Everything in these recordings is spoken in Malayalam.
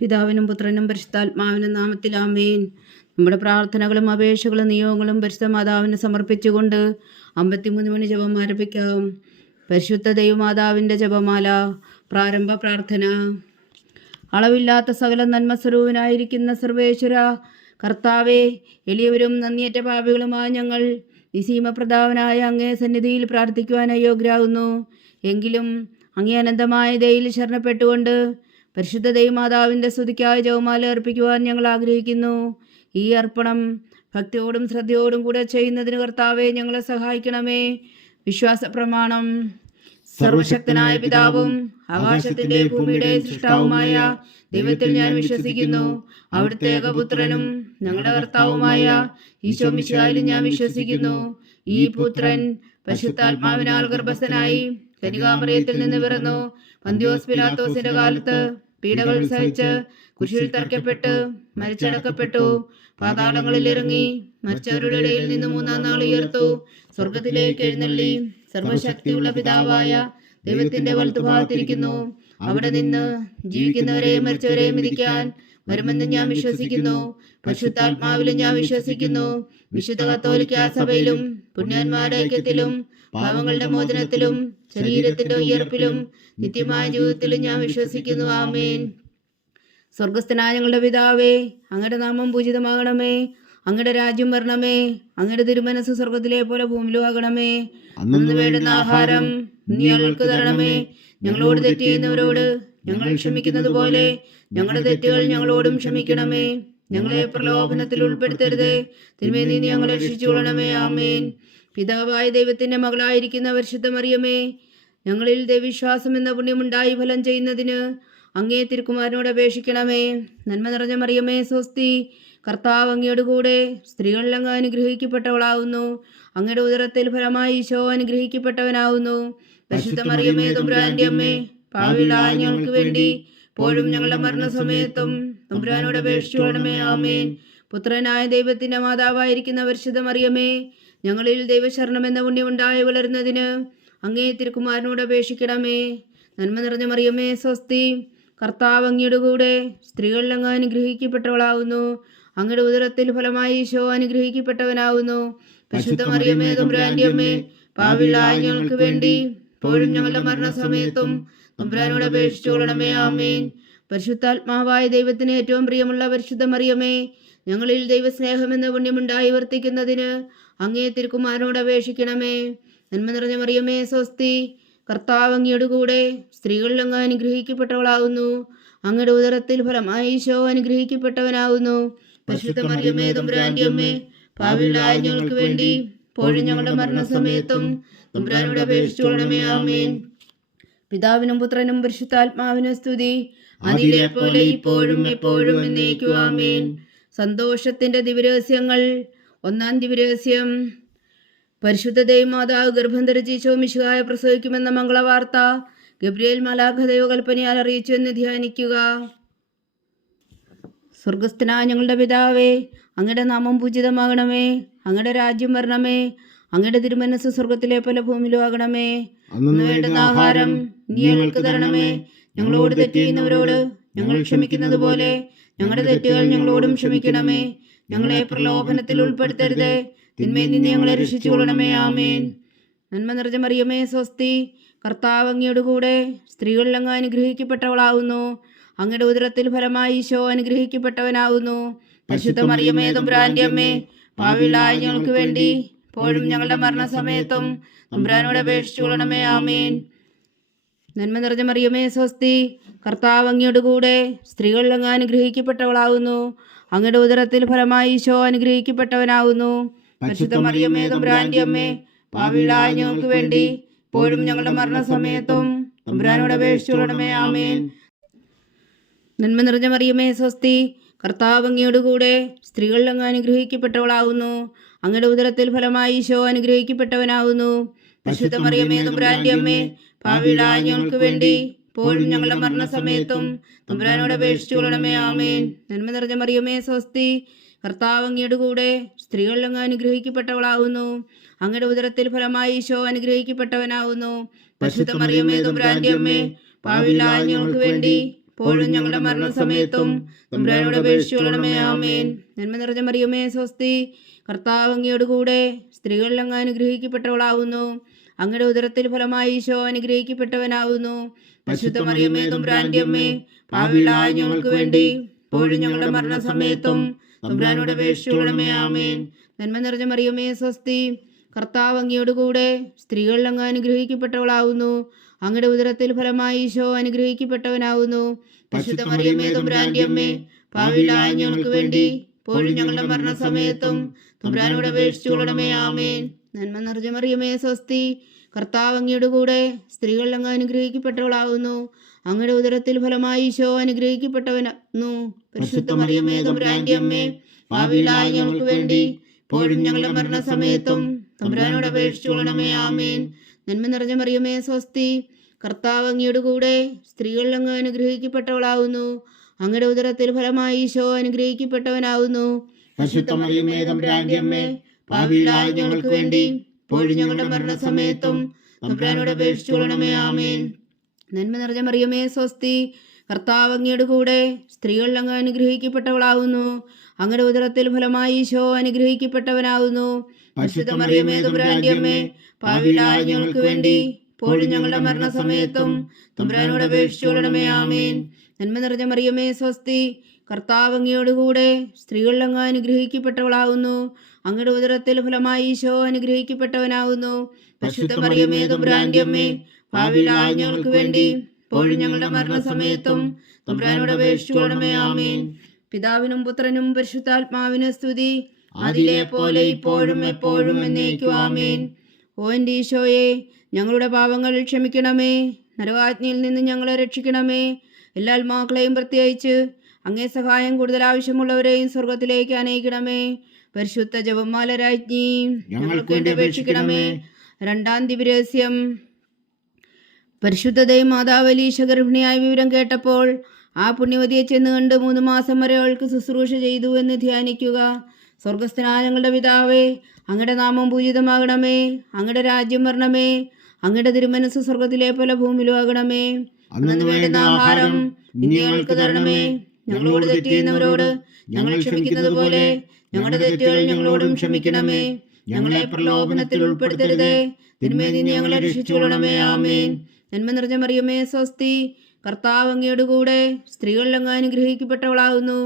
പിതാവിനും പുത്രനും പരിശുദ്ധാത്മാവിനും നാമത്തിൽ ആമേൻ. നമ്മുടെ പ്രാർത്ഥനകളും അപേക്ഷകളും നിയോഗങ്ങളും പരിശുദ്ധ മാതാവിന് സമർപ്പിച്ചുകൊണ്ട് 53 മണി ജപം ആരംഭിക്കാം. പരിശുദ്ധ ദൈവമാതാവിൻ്റെ ജപമാല. പ്രാരംഭ പ്രാർത്ഥന. അളവില്ലാത്ത സകല നന്മസ്വരൂപനായിരിക്കുന്ന സർവേശ്വര കർത്താവെ, എളിയവരും നന്ദിയേറ്റ പാപികളുമായ ഞങ്ങൾ നിസീമപ്രതാപനായ അങ്ങേ സന്നിധിയിൽ പ്രാർത്ഥിക്കുവാൻ അയോഗ്യരാകുന്നു. എങ്കിലും അങ്ങേ അനന്തമായ ദയയിൽ ശരണപ്പെട്ടുകൊണ്ട് പരിശുദ്ധ ദൈവമാതാവിൻ്റെ സ്തുതിക്കായി ജപമാല അർപ്പിക്കുവാൻ ഞങ്ങൾ ആഗ്രഹിക്കുന്നു. ഈ അർപ്പണം ഭക്തിയോടും ശ്രദ്ധയോടും കൂടെ ചെയ്യുന്നതിന് കർത്താവെ ഞങ്ങളെ സഹായിക്കണമേ. വിശ്വാസ പ്രമാണം. സർവശക്തനായ പിതാവും ആകാശത്തിന്റെ ഭൂമിയുടെ സൃഷ്ടാവുമായ ദൈവത്തിൽ ഞാൻ വിശ്വസിക്കുന്നു. അവിടുത്തെ ഏകപുത്രനും ഞങ്ങളുടെ കർത്താവുമായ ഈശോ മിശിഹായിൽ ഞാൻ വിശ്വസിക്കുന്നു. ഈ പുത്രൻ പരിശുദ്ധാത്മാവിനാൽ ഗർഭസ്ഥനായി കന്യകാമറിയത്തിൽ നിന്ന് പിറന്നു. പന്തിയോസ് പിലാത്തോസിന്റെ കാലത്ത് പീഡകൾ സഹിച്ച് കുരിശിൽ തറയ്ക്കപ്പെട്ട് മരിച്ചടക്കപ്പെട്ടു. പാതാളങ്ങളിൽ ഇറങ്ങി മരിച്ചവരുടെ ഇടയിൽ നിന്ന് 3-ാം നാൾ ഉയർത്തു. സ്വർഗത്തിലേക്ക് എഴുന്നള്ളി സർവശക്തിയുള്ള പിതാവായ ദൈവത്തിന്റെ വലത്തുഭാഗത്തിരിക്കുന്നു. അവിടെ നിന്ന് ജീവിക്കുന്നവരെയും മരിച്ചവരെയും വിധിക്കാൻ വരുമെന്ന് ഞാൻ വിശ്വസിക്കുന്നു. പരിശുദ്ധാത്മാവിലും ഞാൻ വിശ്വസിക്കുന്നു. വിശുദ്ധ കത്തോലിക്കാ സഭയിലും പുണ്യന്മാരുടെ ഐക്യത്തിലും പാവങ്ങളുടെ മോചനത്തിലും ശരീരത്തിന്റെ ഉയർപ്പിലും നിത്യമായ ജീവിതത്തിലും ഞാൻ വിശ്വസിക്കുന്നു. ആമേൻ. സ്വർഗസ്ഥനായ ഞങ്ങളുടെ പിതാവേ, അങ്ങയുടെ നാമം പൂജിതമാകണമേ. അങ്ങയുടെ രാജ്യം വരണമേ. അങ്ങയുടെ തിരുമനസ് സ്വർഗത്തിലെ പോലെ ഭൂമിയിലും ആകണമേ. അന്ന് വേണ്ടുന്ന ആഹാരം നീ ഞങ്ങൾക്ക് തരണമേ. ഞങ്ങളോട് തെറ്റ് ചെയ്യുന്നവരോട് ഞങ്ങൾ ക്ഷമിക്കുന്നത് പോലെ ഞങ്ങളുടെ തെറ്റുകൾ ഞങ്ങളോടും ക്ഷമിക്കണമേ. ഞങ്ങളെ പ്രലോഭനത്തിൽ ഉൾപ്പെടുത്തരുതേ, തിന്മയിൽ നിന്ന് ഞങ്ങളെ രക്ഷിച്ചുകൊള്ളണമേ. ആമേൻ. പിതാവായ ദൈവത്തിന്റെ മകളായിരിക്കുന്ന പരിശുദ്ധ മറിയമേ, ഞങ്ങളിൽ ദൈവവിശ്വാസം എന്ന പുണ്യമുണ്ടായി ഫലം ചെയ്യുന്നതിന് അങ്ങേ തിരുക്കുമാരനോട് അപേക്ഷിക്കണമേ. നന്മ നിറഞ്ഞ മറിയമേ സ്വസ്തി, കർത്താവ് അങ്ങയോട് കൂടെ സ്ത്രീകളിൽ അങ്ങ് അനുഗ്രഹിക്കപ്പെട്ടവളാവുന്നു. അങ്ങയുടെ ഉദരത്തിൽ ഫലമായി ഈശോ അനുഗ്രഹിക്കപ്പെട്ടവനാവുന്നു. പരിശുദ്ധ മറിയമേ തമ്പുരാന്റെ അമ്മേ, പാപികളായ ഞങ്ങൾക്ക് വേണ്ടി ഇപ്പോഴും ഞങ്ങളുടെ മരണസമയത്തും തമ്പുരാനോട് അപേക്ഷിച്ചുകൊള്ളണമേ. ആമേൻ. പുത്രനായ ദൈവത്തിന്റെ മാതാവായിരിക്കുന്ന പരിശുദ്ധ മറിയമേ, ഞങ്ങളിൽ ദൈവശരണം എന്ന പുണ്യമുണ്ടായി വളരുന്നതിന് അങ്ങേ തിരുക്കുമാരനോട് അപേക്ഷിക്കണമേ. നന്മ നിറഞ്ഞ മറിയമേ സ്വസ്തി, കർത്താവ് അങ്ങയുടെ കൂടെ സ്ത്രീകളിൽ അങ്ങ് അനുഗ്രഹിക്കപ്പെട്ടവളാവുന്നു. അങ്ങയുടെ ഉദരത്തിൽ ഫലമായി ഈശോ അനുഗ്രഹിക്കപ്പെട്ടവനാവുന്നു. പരിശുദ്ധ മറിയമേ തമ്പുരാന്റെ അമ്മേ, പാപികളായ ഞങ്ങൾക്ക് വേണ്ടി ഇപ്പോഴും ഞങ്ങളുടെ മരണസമയത്തും തമ്പുരാനോട് അപേക്ഷിച്ചുകൊള്ളണമേ. ആമേൻ. പരിശുദ്ധാത്മാവായ ദൈവത്തിന് ഏറ്റവും പ്രിയമുള്ള പരിശുദ്ധ മറിയമേ, ഞങ്ങളിൽ ദൈവസ്നേഹം എന്ന പുണ്യമുണ്ടായി വർത്തിക്കുന്നതിന് അങ്ങേ തിരുക്കുമാരനോട് അപേക്ഷിക്കണമേ. നന്മ നിറഞ്ഞ മറിയമേ സ്വസ്തി, കർത്താവ് അങ്ങയുടെ കൂടെ സ്ത്രീകളിൽ അങ്ങ് അനുഗ്രഹിക്കപ്പെട്ടവളാകുന്നു. അങ്ങയുടെ ഉദരത്തിൽ ഫലമായി ഈശോ അനുഗ്രഹിക്കപ്പെട്ടവനാകുന്നു. പരിശുദ്ധ മറിയമേ തമ്പുരാന്റെ അമ്മേ, പാപികളായ ഞങ്ങൾക്ക് വേണ്ടി ഇപ്പോഴും ഞങ്ങളുടെ മരണസമയത്തും തമ്പുരാനോട് അപേക്ഷിച്ചുകൊള്ളണമേ. ആമേൻ. പിതാവിനും പുത്രനും പരിശുദ്ധാത്മാവിനും സ്തുതി, അതിലെ പോലെ ഇപ്പോഴും എപ്പോഴും എന്നേക്കും. ആമേൻ. സന്തോഷത്തിന്റെ ദിവരഹസ്യങ്ങൾ. 1-ാം ദിവരഹസ്യം. പരിശുദ്ധ ദൈവമാതാവ് ഗർഭം ധരിച്ച് ഈശോ മിശിഹായെ പ്രസവിക്കുമെന്ന മംഗളവാർത്ത ഗബ്രിയേൽ മാലാഖ ദൈവകൽപ്പനയാൽ അറിയിച്ചു എന്ന് ധ്യാനിക്കുക. സ്വർഗസ്ഥനായ ഞങ്ങളുടെ പിതാവേ, അങ്ങയുടെ നാമം പൂജിതമാകണമേ. അങ്ങയുടെ രാജ്യം വരണമേ. അങ്ങയുടെ തിരുമനസ് സ്വർഗത്തിലെ പോലെ ഭൂമിയിലും ആകണമേ. അന്ന് വേണ്ടുന്ന ആഹാരം നീ ഞങ്ങൾക്ക് തരണമേ. ഞങ്ങളോട് തെറ്റ് ചെയ്യുന്നവരോട് ഞങ്ങൾ ക്ഷമിക്കുന്നത് പോലെ ഞങ്ങളുടെ തെറ്റുകൾ ഞങ്ങളോടും ക്ഷമിക്കണമേ. ഞങ്ങളെ പ്രലോഭനത്തിൽ ഉൾപ്പെടുത്തരുതേ, തിന്മയിൽ നിന്ന് ഞങ്ങളെ രക്ഷിച്ചുകൊള്ളണമേ. ആമേൻ. നന്മ നിറഞ്ഞ മറിയമേ സ്വസ്തി, കർത്താവ് അങ്ങയുടെ കൂടെ സ്ത്രീകളിൽ അങ്ങ് അനുഗ്രഹിക്കപ്പെട്ടവളാവുന്നു. അങ്ങയുടെ ഉദരത്തിൽ ഫലമായി ഈശോ അനുഗ്രഹിക്കപ്പെട്ടവനാവുന്നു. പരിശുദ്ധ മറിയമേ തമ്പുരാന്റെ അമ്മേ, പാപികളായ ഞങ്ങൾക്ക് വേണ്ടി ഇപ്പോഴും ഞങ്ങളുടെ മരണസമയത്തും തമ്പുരാനോട് അപേക്ഷിച്ചുകൊള്ളണമേ. ആമേൻ. നന്മ നിറഞ്ഞ മറിയമേ സ്വസ്തി, കർത്താവ് അങ്ങയുടെ കൂടെ സ്ത്രീകളിൽ അങ്ങ് അനുഗ്രഹിക്കപ്പെട്ടവളാവുന്നു. അങ്ങയുടെ ഉദരത്തിൽ ഫലമായി ഈശോ അനുഗ്രഹിക്കപ്പെട്ടവനാവുന്നു. പരിശുദ്ധ മറിയമേ തമ്പുരാന്റെ അമ്മേ, പാപികളായ ഞങ്ങൾക്ക് വേണ്ടി ഇപ്പോഴും ഞങ്ങളുടെ മരണസമയത്തും തമ്പുരാനോട് അപേക്ഷിച്ചുകൊള്ളണമേ. ആമേൻ. നന്മ നിറഞ്ഞ മറിയമേ സ്വസ്തി, കർത്താവ് അങ്ങയുടെ കൂടെ സ്ത്രീകളിൽ അങ്ങ് അനുഗ്രഹിക്കപ്പെട്ടവളാവുന്നു. അങ്ങയുടെ ഉദരത്തിൽ ഫലമായി ഈശോ അനുഗ്രഹിക്കപ്പെട്ടവനാവുന്നു. പരിശുദ്ധ മറിയമേ തമ്പുരാന്റെ അമ്മേ, പാപികളായ ഞങ്ങൾക്ക് വേണ്ടി ഇപ്പോഴും ഞങ്ങളുടെ മരണസമയത്തും തമ്പുരാനോട് അപേക്ഷിച്ചുകൊള്ളണമേ. ആമേൻ. നന്മ നിറഞ്ഞ മറിയമേ സ്വസ്തി, കർത്താവ് അങ്ങയുടെ കൂടെ സ്ത്രീകളിൽ അങ്ങ് അനുഗ്രഹിക്കപ്പെട്ടവളാവുന്നു. അങ്ങയുടെ ഉദരത്തിൽ ഫലമായി ഈശോ അനുഗ്രഹിക്കപ്പെട്ടവനാവുന്നു. പരിശുദ്ധ മറിയമേ തമ്പുരാന്റെ അമ്മേ, പാപികളായ ഞങ്ങൾക്ക് വേണ്ടി ഇപ്പോഴും ഞങ്ങളുടെ മരണസമയത്തും തമ്പുരാനോട് അപേക്ഷിച്ചുകൊള്ളണമേ. ആമേൻ. നന്മ നിറഞ്ഞ മറിയമേ സ്വസ്തി, കർത്താവ് അങ്ങയോടുകൂടെ സ്ത്രീകളിൽ അങ്ങ് അനുഗ്രഹിക്കപ്പെട്ടവളാവുന്നു. അങ്ങയുടെ ഉദരത്തിൽ ഫലമായി ഈശോ അനുഗ്രഹിക്കപ്പെട്ടവനാവുന്നു. പരിശുദ്ധ മറിയമേ തമ്പുരാന്റെ അമ്മേ, പാപികളായ ഞങ്ങൾക്ക് വേണ്ടി ഇപ്പോഴും ഞങ്ങളുടെ മരണസമയത്തും തമ്പുരാനോട് അപേക്ഷിച്ചുകൊള്ളണമേ. ആമേൻ. നന്മ നിറഞ്ഞ മറിയമേ സ്വസ്തി, കർത്താവ് അങ്ങയോടുകൂടെ സ്ത്രീകളിൽ അങ്ങ് അനുഗ്രഹിക്കപ്പെട്ടവളാവുന്നു. അങ്ങയുടെ ഉദരത്തിൽ ഫലമായി ഈശോ അനുഗ്രഹിക്കപ്പെട്ടവനാവുന്നു. പരിശുദ്ധ മറിയമേ തമ്പുരാന്റെ അമ്മേ, പാപികളായ ഞങ്ങൾക്ക് വേണ്ടി ഇപ്പോഴും ഞങ്ങളുടെ മരണസമയത്തും തമ്പുരാനോട് അപേക്ഷിച്ചുകൊള്ളണമേ. ആമേൻ. നന്മ നിറഞ്ഞ മറിയമേ സ്വസ്തി, കർത്താവ് അങ്ങയോടുകൂടെ സ്ത്രീകളിൽ അങ്ങ് അനുഗ്രഹിക്കപ്പെട്ടവളാവുന്നു. അങ്ങയുടെ ഉദരത്തിൽ ഫലമായി ഈശോ അനുഗ്രഹിക്കപ്പെട്ടവനാവുന്നു. പരിശുദ്ധ മറിയമേ തമ്പുരാന്റെ അമ്മേ, പാപികളായ ഞങ്ങൾക്ക് വേണ്ടി ഇപ്പോഴും ഞങ്ങളുടെ മരണസമയത്തും തമ്പുരാനോട് അപേക്ഷിച്ചുകൊള്ളണമേ. ആമേൻ. നന്മ നിറഞ്ഞ മറിയമേ സ്വസ്തി, കർത്താവ് അങ്ങയോടുകൂടെ സ്ത്രീകളിൽ അങ്ങ് അനുഗ്രഹിക്കപ്പെട്ടവളാവുന്നു. അങ്ങയുടെ ഉദരത്തിൽ ഫലമായി ഈശോ അനുഗ്രഹിക്കപ്പെട്ടവനാവുന്നു. പരിശുദ്ധ മറിയമേ തമ്പുരാന്റെ അമ്മേ, പാപികളായ ഞങ്ങൾക്ക് വേണ്ടി ഇപ്പോഴും ഞങ്ങളുടെ മരണസമയത്തും തമ്പുരാനോട് അപേക്ഷിച്ചുകൊള്ളണമേ. ആമേൻ. നന്മ നിറഞ്ഞ മറിയമേ സ്വസ്തി, കർത്താവ് അങ്ങയോടുകൂടെ സ്ത്രീകളിൽ അങ്ങ് അനുഗ്രഹിക്കപ്പെട്ടവളാവുന്നു. അങ്ങയുടെ ഉദരത്തിൽ ഫലമായി ഈശോ അനുഗ്രഹിക്കപ്പെട്ടവനാവുന്നു. പരിശുദ്ധ മറിയമേ തമ്പുരാന്റെ അമ്മേ, പാപികളായ ഞങ്ങൾക്ക് വേണ്ടി ഇപ്പോഴും ഞങ്ങളുടെ മരണസമയത്തും തമ്പുരാനോട് അപേക്ഷിച്ചുകൊള്ളണമേ. ആമേൻ. നന്മ നിറഞ്ഞ മറിയമേ സ്വസ്തി, കർത്താവ് അങ്ങയോടുകൂടെ സ്ത്രീകളിൽ അങ്ങ് അനുഗ്രഹിക്കപ്പെട്ടവളാവുന്നു. അങ്ങയുടെ ഉദരത്തിൽ ഫലമായി ഈശോ അനുഗ്രഹിക്കപ്പെട്ടവനാവുന്നു. പരിശുദ്ധ മറിയമേ തമ്പുരാന്റെ അമ്മേ, പാപികളായ ഞങ്ങൾക്ക് വേണ്ടി ഇപ്പോഴും ഞങ്ങളുടെ മരണസമയത്തും തമ്പുരാനോട് അപേക്ഷിച്ചുകൊള്ളണമേ. ആമേൻ. പിതാവിനും പുത്രനും പരിശുദ്ധാത്മാവിനും സ്തുതി, അതിലെ പോലെ ഇപ്പോഴും എപ്പോഴും എന്നേക്കും. ആമേൻ. ഓ എൻ്റെ ഈശോയെ, ഞങ്ങളുടെ പാപങ്ങൾ ക്ഷമിക്കണമേ. നരകാജ്ഞയിൽ നിന്ന് ഞങ്ങളെ രക്ഷിക്കണമേ. എല്ലാ ആത്മാക്കളെയും പ്രത്യേകിച്ച് അങ്ങേ സഹായം കൂടുതൽ ആവശ്യമുള്ളവരെയും സ്വർഗത്തിലേക്ക് അനയിക്കണമേ. പരിശുദ്ധ ജപമാല രാജ്ഞി, ഞങ്ങൾക്ക് വേണ്ടി അപേക്ഷിക്കണമേ. രണ്ടാം ദിവ്യരഹസ്യം. പരിശുദ്ധ മാതാവ് എലീശ ഗർഭിണിയായ വിവരം കേട്ടപ്പോൾ ആ പുണ്യവതിയെ ചെന്ന് കണ്ട് 3 മാസം വരെ അവൾക്ക് ശുശ്രൂഷ ചെയ്തു എന്ന് ധ്യാനിക്കുക. സ്വർഗസ്ഥനായ ഞങ്ങളുടെ പിതാവേ, അങ്ങയുടെ നാമം പൂജിതമാകണമേ. അങ്ങയുടെ രാജ്യം വരണമേ. അങ്ങയുടെ തിരുമനസ് സ്വർഗത്തിലെ പോലെ ഭൂമിയിലും ആകണമേ. അന്നു വേണ്ടുന്ന ആഹാരം ഇന്ന് ഞങ്ങൾക്ക് തരണമേ. ഞങ്ങളോട് തെറ്റ് ചെയ്യുന്നവരോട് ഞങ്ങൾ ക്ഷമിക്കുന്നത് പോലെ ഞങ്ങളുടെ തെറ്റുകൾ ഞങ്ങളോടും ക്ഷമിക്കണമേ. ഞങ്ങളെ പ്രലോഭനത്തിൽ ഉൾപ്പെടുത്തരുതേ, തിന്മയിൽ നിന്ന് ഞങ്ങളെ രക്ഷിച്ചുകൊള്ളണമേ. ആമേൻ. നന്മ നിറഞ്ഞ മറിയമേ സ്വസ്തി, കർത്താവ് അങ്ങയോടുകൂടെ സ്ത്രീകളിൽ അങ്ങ് അനുഗ്രഹിക്കപ്പെട്ടവളാകുന്നു.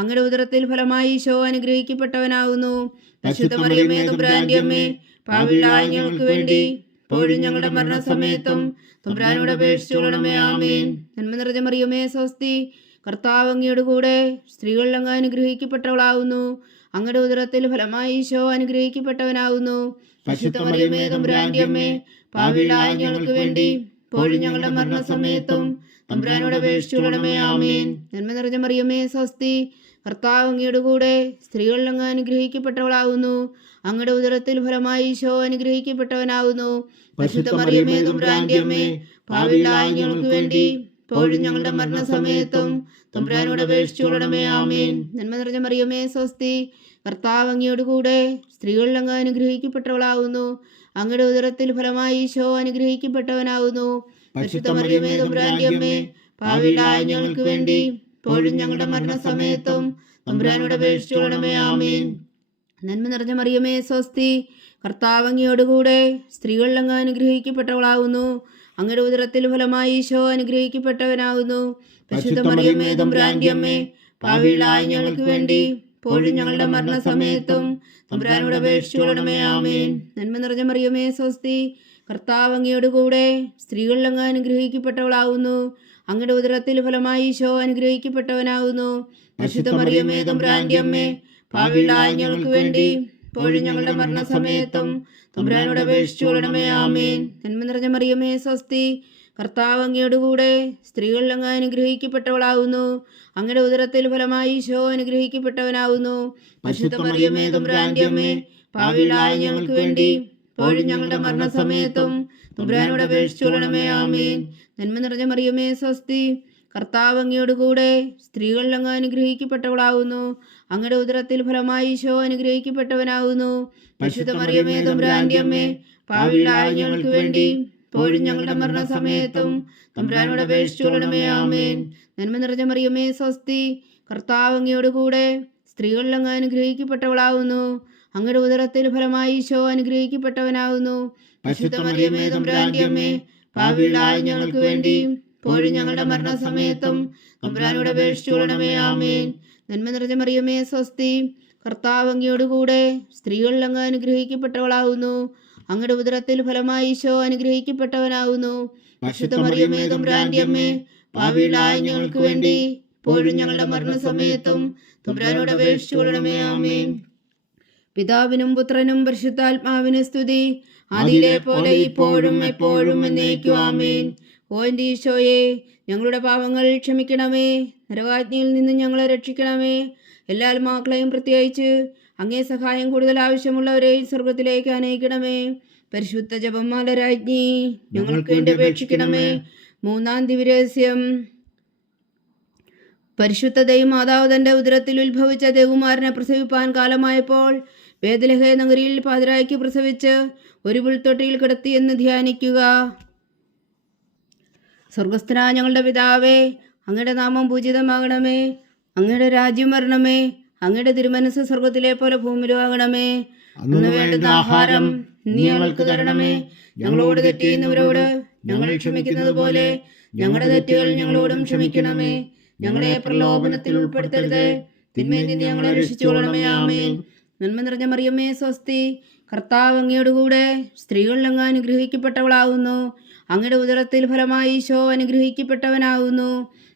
അങ്ങയുടെ ഉദരത്തിൽ ഫലമായി ഈശോ അനുഗ്രഹിക്കപ്പെട്ടവനാകുന്നു. പരിശുദ്ധ മറിയമേ തമ്പുരാന്റെ അമ്മേ, പാപികളായ ഞങ്ങൾക്ക് വേണ്ടി ഇപ്പോഴും ഞങ്ങളുടെ മരണസമയത്തും തമ്പുരാനോട് അപേക്ഷിച്ചുകൊള്ളണമേ. ആമേൻ. നന്മ നിറഞ്ഞ മറിയമേ സ്വസ്തി, കർത്താവ് അങ്ങയോടുകൂടെ സ്ത്രീകളിൽ അങ്ങ് അനുഗ്രഹിക്കപ്പെട്ടവളാകുന്നു. അങ്ങയുടെ ഉദരത്തിൽ ഫലമായി ഈശോ അനുഗ്രഹിക്കപ്പെട്ടവനാകുന്നു. പരിശുദ്ധ മറിയമേ തമ്പുരാന്റെ അമ്മേ, പാപികളായ ഞങ്ങൾക്ക് വേണ്ടി ഇപ്പോഴും ഞങ്ങളുടെ മരണസമയത്തും തമ്പുരാനോട് അപേക്ഷിച്ചുകൊള്ളണമേ. ആമേൻ. നന്മ നിറഞ്ഞ മറിയമേ സ്വസ്തി, കർത്താവ് അങ്ങയോടുകൂടെ സ്ത്രീകളിൽ അങ്ങ് അനുഗ്രഹിക്കപ്പെട്ടവളാകുന്നു. അങ്ങയുടെ ഉദരത്തിൽ ഫലമായി ഈശോ അനുഗ്രഹിക്കപ്പെട്ടവനാകുന്നു. പരിശുദ്ധ മറിയമേ തമ്പുരാന്റെ അമ്മേ, പാപികളായ ഞങ്ങൾക്ക് വേണ്ടി ഇപ്പോഴും ഞങ്ങളുടെ മരണസമയത്തും തമ്പുരാനോട് അപേക്ഷിച്ചുകൊള്ളണമേ. ആമേൻ. നന്മ നിറഞ്ഞ മറിയമേ സ്വസ്തി, കർത്താവ് അങ്ങയോടുകൂടെ സ്ത്രീകളിൽ അങ്ങ് അനുഗ്രഹിക്കപ്പെട്ടവളാകുന്നു. അങ്ങയുടെ ഉദരത്തിൽ ഫലമായി ഈശോ അനുഗ്രഹിക്കപ്പെട്ടവനാകുന്നു. പരിശുദ്ധ മറിയമേ തമ്പുരാന്റെ അമ്മേ, പാപികളായ ഞങ്ങൾക്ക് വേണ്ടി ഇപ്പോഴും ഞങ്ങളുടെ മരണസമയത്തും തമ്പുരാനോട് അപേക്ഷിച്ചുകൊള്ളണമേ. ആമേൻ. നന്മ നിറഞ്ഞ മറിയമേ സ്വസ്തി, കർത്താവ് അങ്ങയോടുകൂടെ സ്ത്രീകളിൽ അങ്ങ് അനുഗ്രഹിക്കപ്പെട്ടവളാകുന്നു. അങ്ങയുടെ ഉദരത്തിൽ ഫലമായി ഈശോ അനുഗ്രഹിക്കപ്പെട്ടവനാകുന്നു. പരിശുദ്ധ മറിയമേ തമ്പുരാന്റെ അമ്മേ, പാപികളായ ഞങ്ങൾക്ക് വേണ്ടി ഇപ്പോഴും ഞങ്ങളുടെ മരണസമയത്തും തമ്പുരാനോട് അപേക്ഷിച്ചുകൊള്ളണമേ. ആമേൻ. നന്മ നിറഞ്ഞ മറിയമേ സ്വസ്തി, കർത്താവ് അങ്ങയോടുകൂടെ സ്ത്രീകളിൽ അങ്ങ് അനുഗ്രഹിക്കപ്പെട്ടവളാകുന്നു. അങ്ങയുടെ ഉദരത്തിൽ ഫലമായി ഈശോ അനുഗ്രഹിക്കപ്പെട്ടവനാകുന്നു. പരിശുദ്ധ മറിയമേ തമ്പുരാന്റെ അമ്മേ, പാപികളായ ഞങ്ങൾക്ക് വേണ്ടി ഇപ്പോഴും ഞങ്ങളുടെ മരണസമയത്തും തമ്പുരാനോട് അപേക്ഷിച്ചുകൊള്ളണമേ. ആമേൻ. നന്മ നിറഞ്ഞ മറിയമേ സ്വസ്തി, കർത്താവ് അങ്ങയോടുകൂടെ സ്ത്രീകളിൽ അങ്ങ് അനുഗ്രഹിക്കപ്പെട്ടവളാകുന്നു. അങ്ങയുടെ ഉദരത്തിൽ ഫലമായി ഈശോ അനുഗ്രഹിക്കപ്പെട്ടവനാകുന്നു. പരിശുദ്ധ മറിയമേ തമ്പുരാന്റെ അമ്മേ, പാപികളായ ഞങ്ങൾക്ക് വേണ്ടി ഇപ്പോഴും ഞങ്ങളുടെ മരണസമയത്തും തമ്പുരാനോട് അപേക്ഷിച്ചുകൊള്ളണമേ. ആമേൻ. നന്മ നിറഞ്ഞ മറിയമേ സ്വസ്തി, കർത്താവ് അങ്ങയോടുകൂടെ സ്ത്രീകളിൽ അങ്ങ് അനുഗ്രഹിക്കപ്പെട്ടവളാകുന്നു. അങ്ങയുടെ ഉദരത്തിൽ ഫലമായി ഈശോ അനുഗ്രഹിക്കപ്പെട്ടവനാകുന്നു. പരിശുദ്ധ മറിയമേ തമ്പുരാന്റെ അമ്മേ, പാപികളായ ഞങ്ങൾക്ക് വേണ്ടി ഇപ്പോഴും ഞങ്ങളുടെ മരണസമയത്തും തമ്പുരാനോട് അപേക്ഷിച്ചുകൊള്ളണമേ. ആമേൻ. നന്മ നിറഞ്ഞ മറിയമേ സ്വസ്തി, കർത്താവ് അങ്ങയോട് കൂടെ സ്ത്രീകളിൽ അങ്ങ് അനുഗ്രഹിക്കപ്പെട്ടവളാവുന്നു. അങ്ങയുടെ ഉദരത്തിൽ ഫലമായി ഈശോ അനുഗ്രഹിക്കപ്പെട്ടവനാവുന്നു. പരിശുദ്ധ മറിയമേ തമ്പുരാന്റെ അമ്മേ, പാപികളായ ഞങ്ങൾക്ക് വേണ്ടി ഇപ്പോഴും ഞങ്ങളുടെ മരണസമയത്തും തമ്പുരാനോട് അപേക്ഷിച്ചുകൊള്ളണമേ. ആമേൻ. നന്മ നിറഞ്ഞ മറിയമേ സ്വസ്തി, കർത്താവ് അങ്ങയോട് കൂടെ സ്ത്രീകളിൽ അങ്ങ് അനുഗ്രഹിക്കപ്പെട്ടവളാവുന്നു. അങ്ങയുടെ ഉദരത്തിൽ ഫലമായി ഈശോ അനുഗ്രഹിക്കപ്പെട്ടവനാവുന്നു. പരിശുദ്ധ മറിയമേ തമ്പുരാന്റെ അമ്മേ, പാപികളായ ഞങ്ങൾക്ക് വേണ്ടി ഇപ്പോഴും ഞങ്ങളുടെ മരണസമയത്തും തമ്പുരാനോട് അപേക്ഷിച്ചുകൊള്ളണമേ. ആമേൻ. പിതാവിനും പുത്രനും പരിശുദ്ധാത്മാവിന് സ്തുതി, ആദിയിലെ പോലെ ഇപ്പോഴും എപ്പോഴും എന്നേക്കും. ആമേൻ. ഓ എൻ്റെ ഈശോയെ, ഞങ്ങളുടെ പാപങ്ങൾ ക്ഷമിക്കണമേ, നരകാജ്ഞയിൽ നിന്ന് ഞങ്ങളെ രക്ഷിക്കണമേ. എല്ലാ ആത്മാക്കളെയും പ്രത്യേകിച്ച് അങ്ങേ സഹായം കൂടുതൽ ആവശ്യമുള്ളവരെയും സ്വർഗത്തിലേക്ക് അനയിക്കണമേ. പരിശുദ്ധ ജപമാല രാജ്ഞി, ഞങ്ങൾക്ക് വേണ്ടി അപേക്ഷിക്കണമേ. മൂന്നാം ദിവ്യരഹസ്യം. പരിശുദ്ധ ദൈവമാതാവ് തന്റെ ഉദരത്തിൽ ഉത്ഭവിച്ച ദേവകുമാരനെ പ്രസവിപ്പാൻ കാലമായപ്പോൾ ബേത്ലഹേ നഗരിയിൽ പാതിരായ്ക്ക് പ്രസവിച്ച് ഒരു പുൽത്തൊട്ടിയിൽ കിടത്തി എന്ന് ധ്യാനിക്കുക. സ്വർഗസ്ഥനായ ഞങ്ങളുടെ പിതാവേ, അങ്ങയുടെ നാമം പൂജിതമാകണമേ. അങ്ങയുടെ രാജ്യം വരണമേ. അങ്ങയുടെ തിരുമനസ് സ്വർഗത്തിലെ പോലെ ഭൂമിയിലും ആകണമേ. അന്ന് വേണ്ടുന്ന ആഹാരം നീ ഞങ്ങൾക്ക് തരണമേ. ഞങ്ങളോട് തെറ്റ് ചെയ്യുന്നവരോട് ഞങ്ങൾ ക്ഷമിക്കുന്നത് പോലെ ഞങ്ങളുടെ തെറ്റുകൾ ഞങ്ങളോടും ക്ഷമിക്കണമേ. ഞങ്ങളെ പ്രലോഭനത്തിൽ ഉൾപ്പെടുത്തരുത്, തിന്മയിൽ നിന്ന് ഞങ്ങളെ രക്ഷിച്ചുകൊള്ളണമേ. ആമേൻ. നന്മ നിറഞ്ഞ മറിയമേ സ്വസ്തി, കർത്താവ് അങ്ങയോട് കൂടെ സ്ത്രീകളിൽ അങ്ങ് അനുഗ്രഹിക്കപ്പെട്ടവളാവുന്നു. അങ്ങയുടെ ഉദരത്തിൽ ഫലമായി ഈശോ അനുഗ്രഹിക്കപ്പെട്ടവനാവുന്നു.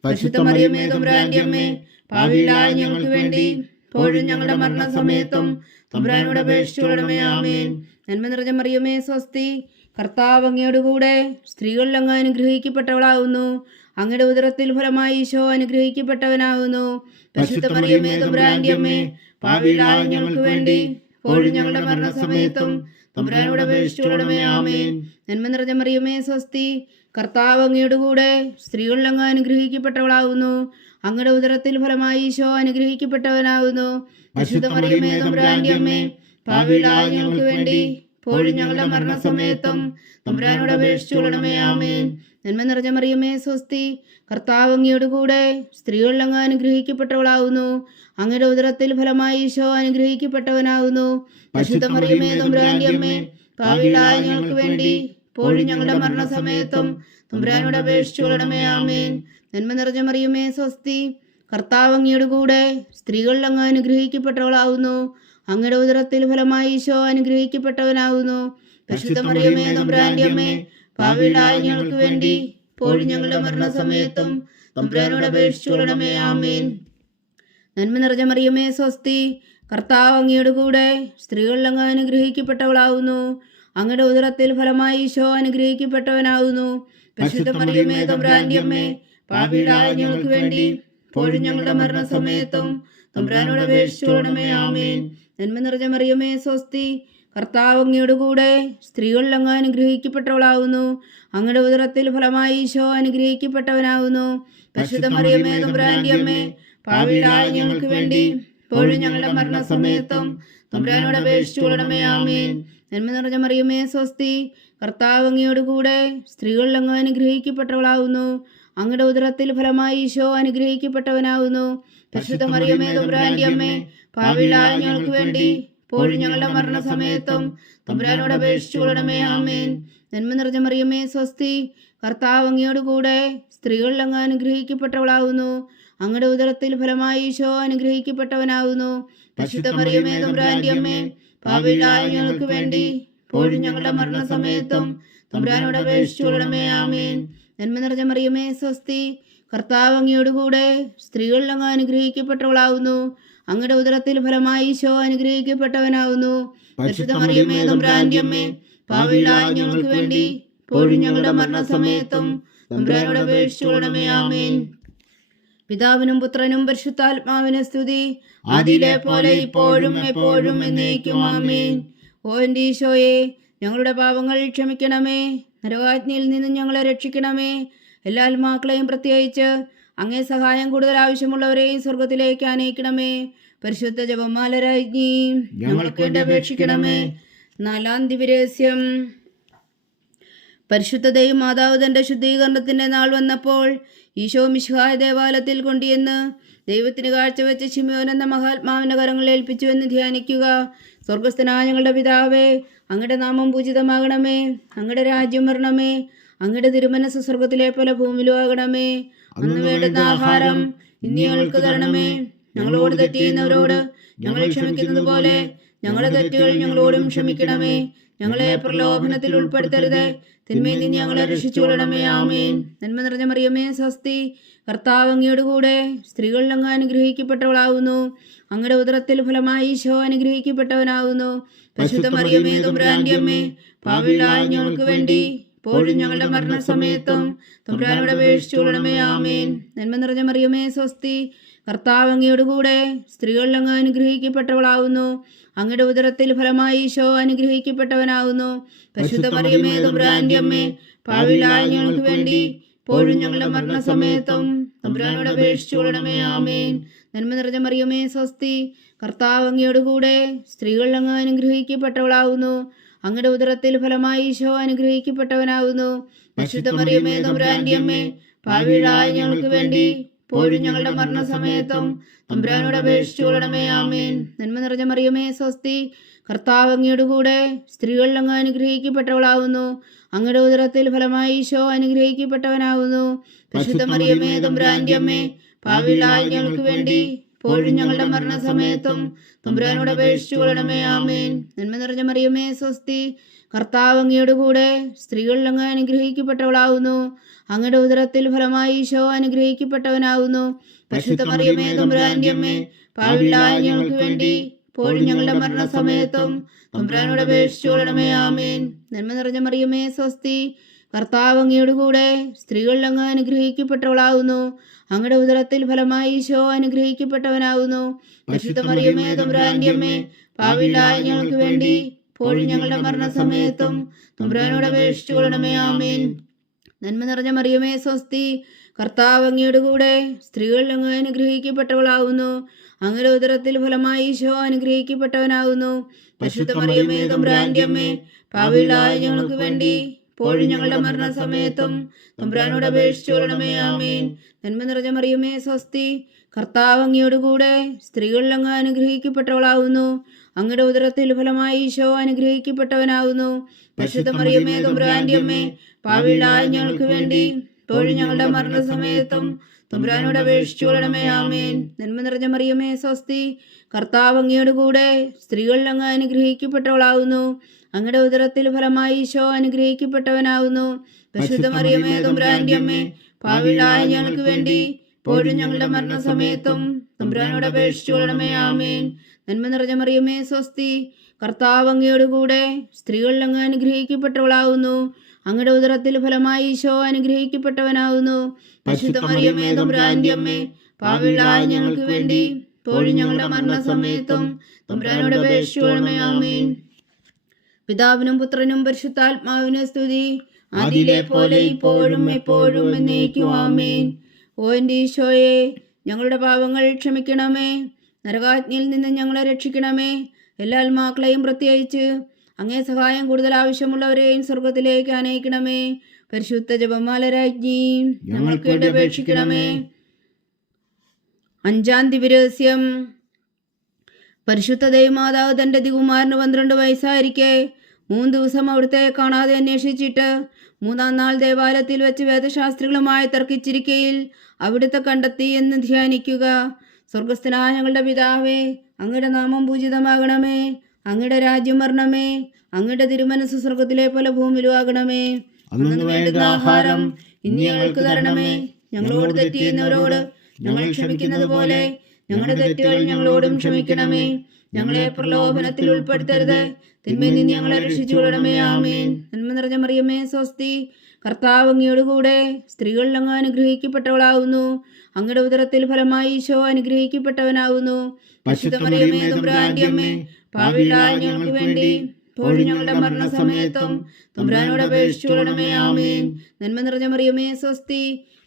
പരിശുദ്ധ മറിയമേ തമ്പുരാന്റെ അമ്മേ, പാപികളായ ഞങ്ങൾക്ക് വേണ്ടി ഇപ്പോഴും ഞങ്ങളുടെ മരണസമയത്തും തമ്പുരാനോട് അപേക്ഷിച്ചുകൊള്ളണമേ. ആമേൻ. നന്മ നിറഞ്ഞ മറിയമേ സ്വസ്തി, കർത്താവ് അങ്ങയോട് കൂടെ സ്ത്രീകളിൽ അങ്ങ് അനുഗ്രഹിക്കപ്പെട്ടവളാവുന്നു. അങ്ങയുടെ ഉദരത്തിൽ ഫലമായി ഈശോ അനുഗ്രഹിക്കപ്പെട്ടവനാവുന്നു. പരിശുദ്ധ മറിയമേ തമ്പുരാന്റെ അമ്മേ, പാപികളായ ഞങ്ങൾക്ക് വേണ്ടി ഇപ്പോഴും ഞങ്ങളുടെ മരണസമയത്തും തമ്പുരാനോട് അപേക്ഷിച്ചുകൊള്ളണമേ. ആമേൻ. നന്മ നിറഞ്ഞ മറിയമേ സ്വസ്തി, കർത്താവ് അങ്ങയോട് കൂടെ സ്ത്രീകളിൽ അങ്ങ് അനുഗ്രഹിക്കപ്പെട്ടവളാവുന്നു. അങ്ങയുടെ ഉദരത്തിൽ ഫലമായി ഈശോ അനുഗ്രഹിക്കപ്പെട്ടവനാവുന്നു. പരിശുദ്ധ മറിയമേ തമ്പുരാന്റെ അമ്മേ, പാപികളായ ഞങ്ങൾക്ക് വേണ്ടി ഇപ്പോഴും ഞങ്ങളുടെ മരണസമയത്തും തമ്പുരാനോട് അപേക്ഷിച്ചുകൊള്ളണമേ. ആമേൻ. നന്മ നിറഞ്ഞ മറിയമേ സ്വസ്തി, കർത്താവ് അങ്ങയോട് കൂടെ സ്ത്രീകളിൽ അങ്ങ് അനുഗ്രഹിക്കപ്പെട്ടവളാവുന്നു. അങ്ങയുടെ ഉദരത്തിൽ ഫലമായി ഈശോ അനുഗ്രഹിക്കപ്പെട്ടവനാവുന്നു. പരിശുദ്ധ മറിയമേ തമ്പുരാന്റെ അമ്മേ, പാപികളായ ഞങ്ങൾക്ക് വേണ്ടി ഇപ്പോഴും ഞങ്ങളുടെ മരണസമയത്തും തമ്പുരാനോട് അപേക്ഷിച്ചുകൊള്ളണമേ. ആമേൻ. നന്മ നിറഞ്ഞ മറിയമേ സ്വസ്തി, കർത്താവ് അങ്ങയോട് കൂടെ സ്ത്രീകളിൽ അങ്ങ് അനുഗ്രഹിക്കപ്പെട്ടവളാവുന്നു. അങ്ങയുടെ ഉദരത്തിൽ ഫലമായി ഈശോ അനുഗ്രഹിക്കപ്പെട്ടവനാവുന്നു. പരിശുദ്ധ മറിയമേ തമ്പുരാന്റെ അമ്മേ, പാപികളായ ഞങ്ങൾക്ക് വേണ്ടി ഇപ്പോഴും ഞങ്ങളുടെ മരണസമയത്തും തമ്പുരാനോട് അപേക്ഷിച്ചുകൊള്ളണമേ. ആമേൻ. നന്മ നിറഞ്ഞ മറിയമേ സ്വസ്തി, കർത്താവ് അങ്ങയോട് കൂടെ സ്ത്രീകളിൽ അങ്ങ് അനുഗ്രഹിക്കപ്പെട്ടവളാവുന്നു. അങ്ങയുടെ ഉദരത്തിൽ ഫലമായി ഈശോ അനുഗ്രഹിക്കപ്പെട്ടവനാവുന്നു. പരിശുദ്ധ മറിയമേ തമ്പുരാന്റെ അമ്മേ, പാപികളായ ഞങ്ങൾക്ക് വേണ്ടി ഇപ്പോഴും ഞങ്ങളുടെ മരണസമയത്തും തമ്പുരാനോട് അപേക്ഷിച്ചുകൊള്ളണമേ. ആമേൻ. നന്മ നിറഞ്ഞ മറിയമേ സ്വസ്തി, കർത്താവ് അങ്ങയോട് കൂടെ സ്ത്രീകളിൽ അങ്ങ് അനുഗ്രഹിക്കപ്പെട്ടവളാവുന്നു. അങ്ങയുടെ ഉദരത്തിൽ ഫലമായി ഈശോ അനുഗ്രഹിക്കപ്പെട്ടവനാവുന്നു. പരിശുദ്ധ മറിയമേ തമ്പുരാന്റെ അമ്മേ, പാപികളായ ഞങ്ങൾക്ക് വേണ്ടി ഇപ്പോഴും ഞങ്ങളുടെ മരണസമയത്തും തമ്പുരാനോട് അപേക്ഷിച്ചുകൊള്ളണമേ. ആമേൻ. നന്മ നിറഞ്ഞ മറിയമേ സ്വസ്തി, കർത്താവ് അങ്ങയോട് കൂടെ സ്ത്രീകളിൽ അങ്ങ് അനുഗ്രഹിക്കപ്പെട്ടവളാവുന്നു. അങ്ങയുടെ ഉദരത്തിൽ ഫലമായി ഈശോ അനുഗ്രഹിക്കപ്പെട്ടവനാവുന്നു. പരിശുദ്ധ മറിയമേ തമ്പുരാന്റെ അമ്മേ, പാപികളായ ഞങ്ങൾക്ക് വേണ്ടി ഇപ്പോഴും ഞങ്ങളുടെ മരണസമയത്തും തമ്പുരാനോട് അപേക്ഷിച്ചുകൊള്ളണമേ. ആമേൻ. നന്മ നിറഞ്ഞ മറിയമേ സ്വസ്തി, കർത്താവ് അങ്ങയോട് കൂടെ സ്ത്രീകളിൽ അങ്ങ് അനുഗ്രഹിക്കപ്പെട്ടവളാവുന്നു. അങ്ങയുടെ ഉദരത്തിൽ ഫലമായി ഈശോ അനുഗ്രഹിക്കപ്പെട്ടവനാവുന്നു. പരിശുദ്ധ മറിയമേ തമ്പുരാന്റെ അമ്മേ, പാപികളായ ഞങ്ങൾക്ക് വേണ്ടി ഇപ്പോഴും ഞങ്ങളുടെ മരണസമയത്തും തമ്പുരാനോട് അപേക്ഷിച്ചുകൊള്ളണമേ. ആമേൻ. നന്മ നിറഞ്ഞ മറിയമേ സ്വസ്തി, കർത്താവ് അങ്ങയോട് കൂടെ സ്ത്രീകളിൽ അങ്ങ് അനുഗ്രഹിക്കപ്പെട്ടവളാവുന്നു. അങ്ങയുടെ ഉദരത്തിൽ ഫലമായി ഈശോ അനുഗ്രഹിക്കപ്പെട്ടവനാവുന്നു. പരിശുദ്ധ മറിയമേ തമ്പുരാന്റെ അമ്മേ, പാപികളായ ഞങ്ങൾക്ക് വേണ്ടി ഇപ്പോഴും ഞങ്ങളുടെ മരണസമയത്തും തമ്പുരാനോട് അപേക്ഷിച്ചുകൊള്ളണമേ. ആമേൻ. പിതാവിനും പുത്രനും പരിശുദ്ധാത്മാവിന് സ്തുതി, ആദിയിലെ പോലെ ഇപ്പോഴും എപ്പോഴും എന്നേക്കും. ആമേൻ. ഓ എൻ്റെ ഈശോയെ, ഞങ്ങളുടെ പാപങ്ങൾ ക്ഷമിക്കണമേ, നരകാജ്ഞയിൽ നിന്നും ഞങ്ങളെ രക്ഷിക്കണമേ. എല്ലാ ആത്മാക്കളെയും പ്രത്യേകിച്ച് അങ്ങേ സഹായം കൂടുതൽ ആവശ്യമുള്ളവരെയും സ്വർഗത്തിലേക്ക് അനയിക്കണമേ. പരിശുദ്ധ ജപമാല രാജ്ഞി, ഞങ്ങൾക്ക് വേണ്ടി അപേക്ഷിക്കണമേ. നാലാം ദിവ്യരഹസ്യം. പരിശുദ്ധ ദൈവമാതാവ് തൻ്റെ ശുദ്ധീകരണത്തിൻ്റെ നാൾ വന്നപ്പോൾ ഈശോ മിശിഹായ ദേവാലയത്തിൽ കൊണ്ടുവന്ന് ദൈവത്തിന് കാഴ്ചവെച്ച് ശിമയോൻ എന്ന മഹാത്മാവിൻ്റെ കരങ്ങളിൽ ഏൽപ്പിച്ചു എന്ന് ധ്യാനിക്കുക. സ്വർഗസ്ഥനായ ഞങ്ങളുടെ പിതാവേ, അങ്ങയുടെ നാമം പൂജിതമാകണമേ, അങ്ങയുടെ രാജ്യം വരണമേ, അങ്ങയുടെ തിരുമനസ് സ്വർഗത്തിലെ പോലെ ഭൂമിയിലും ആകണമേ. അന്ന് വേണ്ടുന്ന ആഹാരം ഇന്ന് ഞങ്ങൾക്ക് തരണമേ. ഞങ്ങളോട് തെറ്റ് ചെയ്യുന്നവരോട് ഞങ്ങൾ ക്ഷമിക്കുന്നത് പോലെ ഞങ്ങളുടെ തെറ്റുകൾ ഞങ്ങളോടും ക്ഷമിക്കണമേ. ഞങ്ങളെ പ്രലോഭനത്തിൽ ഉൾപ്പെടുത്തരുത്, തിന്മയിൽ നിന്ന് ഞങ്ങളെ രക്ഷിച്ചുകൊള്ളണമേ. ആമേൻ. നന്മ നിറഞ്ഞ മറിയമേ സ്വസ്തി, കർത്താവ് അങ്ങയുടെ കൂടെ സ്ത്രീകളിൽ അങ്ങ് അനുഗ്രഹിക്കപ്പെട്ടവളാകുന്നു. അങ്ങയുടെ ഉദരത്തിൽ ഫലമായി ഈശോ അനുഗ്രഹിക്കപ്പെട്ടവനാകുന്നു. പരിശുദ്ധ മറിയമേ തമ്പുരാന്റെ അമ്മേ, പാപികളായ ഞങ്ങൾക്ക് വേണ്ടി ഇപ്പോഴും ഞങ്ങളുടെ മരണസമയത്തും തമ്പുരാനോട് അപേക്ഷിച്ചുകൊള്ളണമേ. ആമേൻ. നന്മ നിറഞ്ഞ മറിയമേ സ്വസ്തി, കർത്താവ് അങ്ങയുടെ കൂടെ സ്ത്രീകളിൽ അങ്ങ് അനുഗ്രഹിക്കപ്പെട്ടവളാകുന്നു. അങ്ങയുടെ ഉദരത്തിൽ ഫലമായി ഈശോ അനുഗ്രഹിക്കപ്പെട്ടവനാകുന്നു. പരിശുദ്ധ മറിയമേ തമ്പുരാന്റെ അമ്മേ, പാപികളായ ഞങ്ങൾക്ക് വേണ്ടി ഇപ്പോഴും ഞങ്ങളുടെ മരണസമയത്തും തമ്പുരാനോട് അപേക്ഷിച്ചുകൊള്ളണമേ. ആമേൻ. നന്മ നിറഞ്ഞ മറിയമേ സ്വസ്തി, കർത്താവ് അങ്ങയുടെ കൂടെ സ്ത്രീകളിൽ അങ്ങ് അനുഗ്രഹിക്കപ്പെട്ടവളാകുന്നു. അങ്ങയുടെ ഉദരത്തിൽ ഫലമായി ഈശോ അനുഗ്രഹിക്കപ്പെട്ടവനാകുന്നു. പരിശുദ്ധ മറിയമേ തമ്പുരാന്റെ അമ്മേ, പാപികളായ ഞങ്ങൾക്ക് വേണ്ടി ഇപ്പോഴും ഞങ്ങളുടെ മരണസമയത്തും തമ്പുരാനോട് അപേക്ഷിച്ചുകൊള്ളണമേ. ആമേൻ. നന്മ നിറഞ്ഞ മറിയമേ സ്വസ്തി, കർത്താവ് അങ്ങയുടെ കൂടെ സ്ത്രീകളിൽ അങ്ങ് അനുഗ്രഹിക്കപ്പെട്ടവളാകുന്നു. അങ്ങയുടെ ഉദരത്തിൽ ഫലമായി ഈശോ അനുഗ്രഹിക്കപ്പെട്ടവനാകുന്നു. പരിശുദ്ധ മറിയമേ തമ്പുരാന്റെ അമ്മേ, പാപികളായ ഞങ്ങൾക്ക് വേണ്ടി ഇപ്പോഴും ഞങ്ങളുടെ മരണസമയത്തും തമ്പുരാനോട് അപേക്ഷിച്ചുകൊള്ളണമേ. ആമേൻ. നന്മ നിറഞ്ഞ മറിയമേ സ്വസ്തി, കർത്താവ് അങ്ങയുടെ കൂടെ സ്ത്രീകളിൽ അങ്ങ് അനുഗ്രഹിക്കപ്പെട്ടവളാകുന്നു. അങ്ങയുടെ ഉദരത്തിൽ ഫലമായി ഈശോ അനുഗ്രഹിക്കപ്പെട്ടവനാകുന്നു. പരിശുദ്ധ മറിയമേ തമ്പുരാന്റെ അമ്മേ, പാപികളായ ഞങ്ങൾക്ക് വേണ്ടി ഇപ്പോഴും ഞങ്ങളുടെ മരണസമയത്തും തമ്പുരാനോട് അപേക്ഷിച്ചുകൊള്ളണമേ. ആമേൻ. നന്മ നിറഞ്ഞ മറിയമേ സ്വസ്തി, കർത്താവ് അങ്ങയുടെ കൂടെ സ്ത്രീകളിൽ അങ്ങ് അനുഗ്രഹിക്കപ്പെട്ടവളാകുന്നു. അങ്ങയുടെ ഉദരത്തിൽ ഫലമായി ഈശോ അനുഗ്രഹിക്കപ്പെട്ടവനാകുന്നു. പരിശുദ്ധ മറിയമേ തമ്പുരാന്റെ അമ്മേ, പാപികളായ ഞങ്ങൾക്ക് വേണ്ടി ഇപ്പോഴും ഞങ്ങളുടെ മരണസമയത്തും തമ്പുരാനോട് അപേക്ഷിച്ചുകൊള്ളണമേ. ആമേൻ. നന്മ നിറഞ്ഞ മറിയമേ സ്വസ്തി, കർത്താവ് അങ്ങയുടെ കൂടെ സ്ത്രീകളിൽ അങ്ങ് അനുഗ്രഹിക്കപ്പെട്ടവളാകുന്നു. അങ്ങയുടെ ഉദരത്തിൽ ഫലമായി ഈശോ അനുഗ്രഹിക്കപ്പെട്ടവനാകുന്നു. പരിശുദ്ധ മറിയമേ തമ്പുരാന്റെ അമ്മേ, പാപികളായ ഞങ്ങൾക്ക് വേണ്ടി ഇപ്പോഴും ഞങ്ങളുടെ മരണസമയത്തും തമ്പുരാനോട് അപേക്ഷിച്ചുകൊള്ളണമേ. ആമേൻ. നന്മ നിറഞ്ഞ മറിയമേ സ്വസ്തി, കർത്താവ് അങ്ങയുടെ കൂടെ സ്ത്രീകളിൽ അങ്ങ് അനുഗ്രഹിക്കപ്പെട്ടവളാകുന്നു. അങ്ങയുടെ ഉദരത്തിൽ ഫലമായി ഈശോ അനുഗ്രഹിക്കപ്പെട്ടവനാകുന്നു. പരിശുദ്ധ മറിയമേ തമ്പുരാന്റെ അമ്മേ, പാപികളായ ഞങ്ങൾക്ക് വേണ്ടി ഇപ്പോഴും ഞങ്ങളുടെ മരണസമയത്തും തമ്പുരാനോട് അപേക്ഷിച്ചുകൊള്ളണമേ. ആമേൻ. നന്മ നിറഞ്ഞ മറിയമേ സ്വസ്തി, കർത്താവ് അങ്ങയുടെ കൂടെ സ്ത്രീകളിൽ അങ്ങ് അനുഗ്രഹിക്കപ്പെട്ടവളാകുന്നു. അങ്ങയുടെ ഉദരത്തിൽ ഫലമായി ഈശോ അനുഗ്രഹിക്കപ്പെട്ടവനാകുന്നു. പരിശുദ്ധ മറിയമേ തമ്പുരാന്റെ അമ്മേ, പാപികളായ ഞങ്ങൾക്ക് വേണ്ടി ഇപ്പോഴും ഞങ്ങളുടെ മരണസമയത്തും തമ്പുരാനോട് അപേക്ഷിച്ചുകൊള്ളണമേ. ആമേൻ. നന്മ നിറഞ്ഞ മറിയമേ സ്വസ്തി, കർത്താവ് അങ്ങയുടെ കൂടെ സ്ത്രീകളിൽ അങ്ങ് അനുഗ്രഹിക്കപ്പെട്ടവളാകുന്നു. അങ്ങയുടെ ഉദരത്തിൽ ഫലമായി ഈശോ അനുഗ്രഹിക്കപ്പെട്ടവനാകുന്നു. പരിശുദ്ധ മറിയമേ തമ്പുരാന്റെ അമ്മേ, പാപികളായ ഞങ്ങൾക്ക് വേണ്ടി ഇപ്പോഴും ഞങ്ങളുടെ മരണസമയത്തും തമ്പുരാനോട് അപേക്ഷിച്ചുകൊള്ളണമേ. ആമേൻ. പിതാവിനും പുത്രനും പരിശുദ്ധാത്മാവിനും സ്തുതി, ആദിയിലെ പോലെ ഇപ്പോഴും എപ്പോഴും എന്നേക്കും. ആമേൻ. ഓ എൻ്റെ ഈശോയെ, ഞങ്ങളുടെ പാപങ്ങൾ ക്ഷമിക്കണമേ, നരകാജ്ഞയിൽ നിന്ന് ഞങ്ങളെ രക്ഷിക്കണമേ. എല്ലാ ആത്മാക്കളെയും പ്രത്യേകിച്ച് അങ്ങേ സഹായം കൂടുതൽ ആവശ്യമുള്ളവരെയും സ്വർഗത്തിലേക്ക് അനയിക്കണമേ. പരിശുദ്ധ ജപമാല രാജ്ഞി, ഞങ്ങൾക്ക് വേണ്ടി അപേക്ഷിക്കണമേ. 5-ാം ദിവ്യരഹസ്യം. പരിശുദ്ധ ദൈവമാതാവ് തൻ്റെ ദികുമാരന് 12 വയസ്സായിരിക്കെ 3 ദിവസം അവിടുത്തെ കാണാതെ അന്വേഷിച്ചിട്ട് 3-ാം നാൾ ദേവാലയത്തിൽ വെച്ച് വേദശാസ്ത്രികളുമായി തർക്കിച്ചിരിക്കയിൽ അവിടുത്തെ കണ്ടെത്തി എന്ന് ധ്യാനിക്കുക. സ്വർഗസ്ഥനായ ഞങ്ങളുടെ പിതാവേ, അങ്ങയുടെ നാമം പൂജിതമാകണമേ, അങ്ങയുടെ രാജ്യം വരണമേ, അങ്ങയുടെ തിരുമനസ് സ്വർഗത്തിലെ പോലെ ഭൂമിയിലും ആകണമേ. അന്നു വേണ്ടുന്ന ആഹാരം ഇന്ന് ഞങ്ങൾക്ക് തരണമേ. ഞങ്ങളോട് തെറ്റ് ചെയ്യുന്നവരോട് ഞങ്ങൾ ക്ഷമിക്കുന്നത് പോലെ ഞങ്ങളുടെ തെറ്റുകൾ ഞങ്ങളോടും ക്ഷമിക്കണമേ. ഞങ്ങളെ പ്രലോഭനത്തിൽ ഉൾപ്പെടുത്തരുത്, തിന്മയിൽ നിന്ന് ഞങ്ങളെ രക്ഷിച്ചുകൊള്ളണമേ. ആമേൻ. നന്മ നിറഞ്ഞ മറിയമേ സ്വസ്തി, കർത്താവ് അങ്ങയുടെ കൂടെ സ്ത്രീകളിൽ അങ്ങ് അനുഗ്രഹിക്കപ്പെട്ടവളാകുന്നു. അങ്ങയുടെ ഉദരത്തിൽ ഫലമായി ഈശോ അനുഗ്രഹിക്കപ്പെട്ടവനാകുന്നു. പരിശുദ്ധ മറിയമേ തമ്പുരാന്റെ അമ്മേ, പാപികളായ ഞങ്ങൾക്ക് വേണ്ടി ഇപ്പോഴും ഞങ്ങളുടെ മരണസമയത്തും തമ്പുരാനോട് അപേക്ഷിച്ചുകൊള്ളണമേ. ആമേൻ. നന്മ നിറഞ്ഞ മറിയമേ സ്വസ്തി,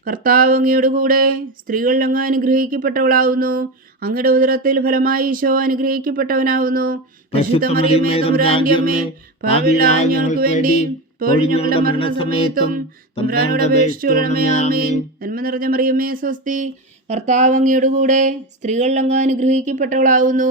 കർത്താവ് അങ്ങയുടെ കൂടെ സ്ത്രീകളിൽ അങ്ങ് അനുഗ്രഹിക്കപ്പെട്ടവളാകുന്നു. അങ്ങയുടെ ഉദരത്തിൽ ഫലമായി ഈശോ അനുഗ്രഹിക്കപ്പെട്ടവനാകുന്നു. പരിശുദ്ധ മറിയമേ തമ്പുരാന്റെ അമ്മേ, പാപികളായ ഞങ്ങൾക്ക് വേണ്ടി ഇപ്പോഴും ഞങ്ങളുടെ മരണസമയത്തും തമ്പുരാനോട് അപേക്ഷിച്ചുകൊള്ളണമേ. ആമേൻ. നന്മ നിറഞ്ഞ മറിയമേ സ്വസ്തി, കർത്താവ് അങ്ങയുടെ കൂടെ സ്ത്രീകളിൽ അങ്ങ് അനുഗ്രഹിക്കപ്പെട്ടവളാകുന്നു.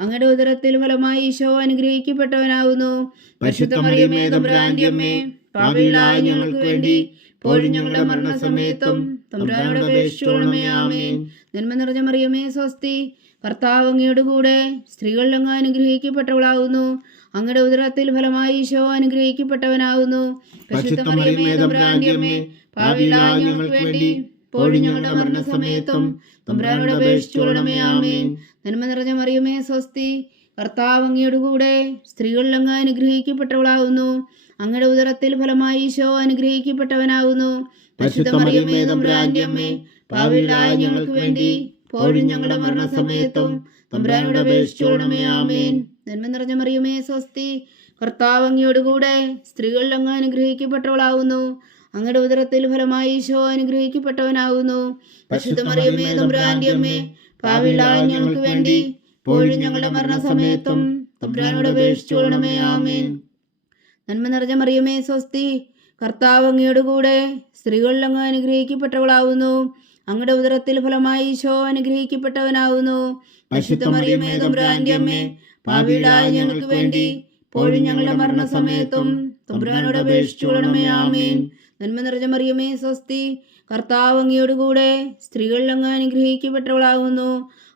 അങ്ങയുടെ ഉദരത്തിൽ ഫലമായി ഈശോ അനുഗ്രഹിക്കപ്പെട്ടവനാകുന്നു. പരിശുദ്ധ മറിയമേ തമ്പുരാന്റെ അമ്മേ, പാപികളായ ഞങ്ങൾക്ക് വേണ്ടി ഇപ്പോഴും ഞങ്ങളുടെ മരണസമയത്തും തമ്പുരാനോട് അപേക്ഷിച്ചുകൊള്ളണമേ. ആമേൻ. നന്മ നിറഞ്ഞ മറിയമേ സ്വസ്തി, കർത്താവ് അങ്ങയുടെ കൂടെ സ്ത്രീകളിൽ അങ്ങ് അനുഗ്രഹിക്കപ്പെട്ടവളാകുന്നു. അങ്ങയുടെ ഉദരത്തിൽ ഫലമായി ഈശോ അനുഗ്രഹിക്കപ്പെട്ടവനാകുന്നു. പരിശുദ്ധ മറിയമേ തമ്പുരാന്റെ അമ്മേ, പാപികളായ ഞങ്ങൾക്ക് വേണ്ടി ഇപ്പോഴും ഞങ്ങളുടെ മരണസമയത്തും തമ്പുരാനോട് അപേക്ഷിച്ചുകൊള്ളണമേ. ആമേൻ. നന്മ നിറഞ്ഞ മറിയമേ സ്വസ്തി, കർത്താവ് അങ്ങയുടെ കൂടെ സ്ത്രീകളിൽ അങ്ങ് അനുഗ്രഹിക്കപ്പെട്ടവളാകുന്നു. അങ്ങയുടെ ഉദരത്തിൽ ഫലമായി ഈശോ അനുഗ്രഹിക്കപ്പെട്ടവനാകുന്നു. പരിശുദ്ധ മറിയമേ തമ്പുരാന്റെ അമ്മേ, പാപികളായ ഞങ്ങൾക്ക് വേണ്ടി ഇപ്പോഴും ഞങ്ങളുടെ മരണസമയത്തും തമ്പുരാനോട് അപേക്ഷിച്ചുകൊള്ളണമേ. ആമേൻ. നന്മ നിറഞ്ഞ മറിയമേ സ്വസ്തി, കർത്താവ് അങ്ങയുടെ കൂടെ സ്ത്രീകളിൽ അങ്ങ് അനുഗ്രഹിക്കപ്പെട്ടവളാകുന്നു. അങ്ങയുടെ ഉദരത്തിൽ ഫലമായി ഈശോ അനുഗ്രഹിക്കപ്പെട്ടവനാകുന്നു. പരിശുദ്ധ മറിയമേ തമ്പുരാന്റെ അമ്മേ, പാപികളായ ഞങ്ങൾക്ക് വേണ്ടി ഇപ്പോഴും ഞങ്ങളുടെ മരണസമയത്തും തമ്പുരാനോട് അപേക്ഷിച്ചുകൊള്ളണമേ. ആമേൻ. നന്മ നിറഞ്ഞ മറിയമേ സ്വസ്തി, കർത്താവ് അങ്ങയുടെ കൂടെ സ്ത്രീകളിൽ അങ്ങ് അനുഗ്രഹിക്കപ്പെട്ടവളാകുന്നു. അങ്ങയുടെ ഉദരത്തിൽ ഫലമായി ഈശോ അനുഗ്രഹിക്കപ്പെട്ടവനാകുന്നു. പരിശുദ്ധ മറിയമേ തമ്പുരാന്റെ അമ്മേ, പാപികളായ ഞങ്ങൾക്ക് വേണ്ടി ഇപ്പോഴും ഞങ്ങളുടെ മരണസമയത്തും തമ്പുരാനോട് അപേക്ഷിച്ചുകൊള്ളണമേ. ആമേൻ. നന്മ നിറഞ്ഞ മറിയമേ സ്വസ്തി, കർത്താവ് അങ്ങയുടെ കൂടെ സ്ത്രീകളിൽ അങ്ങ് അനുഗ്രഹിക്കപ്പെട്ടവളാകുന്നു.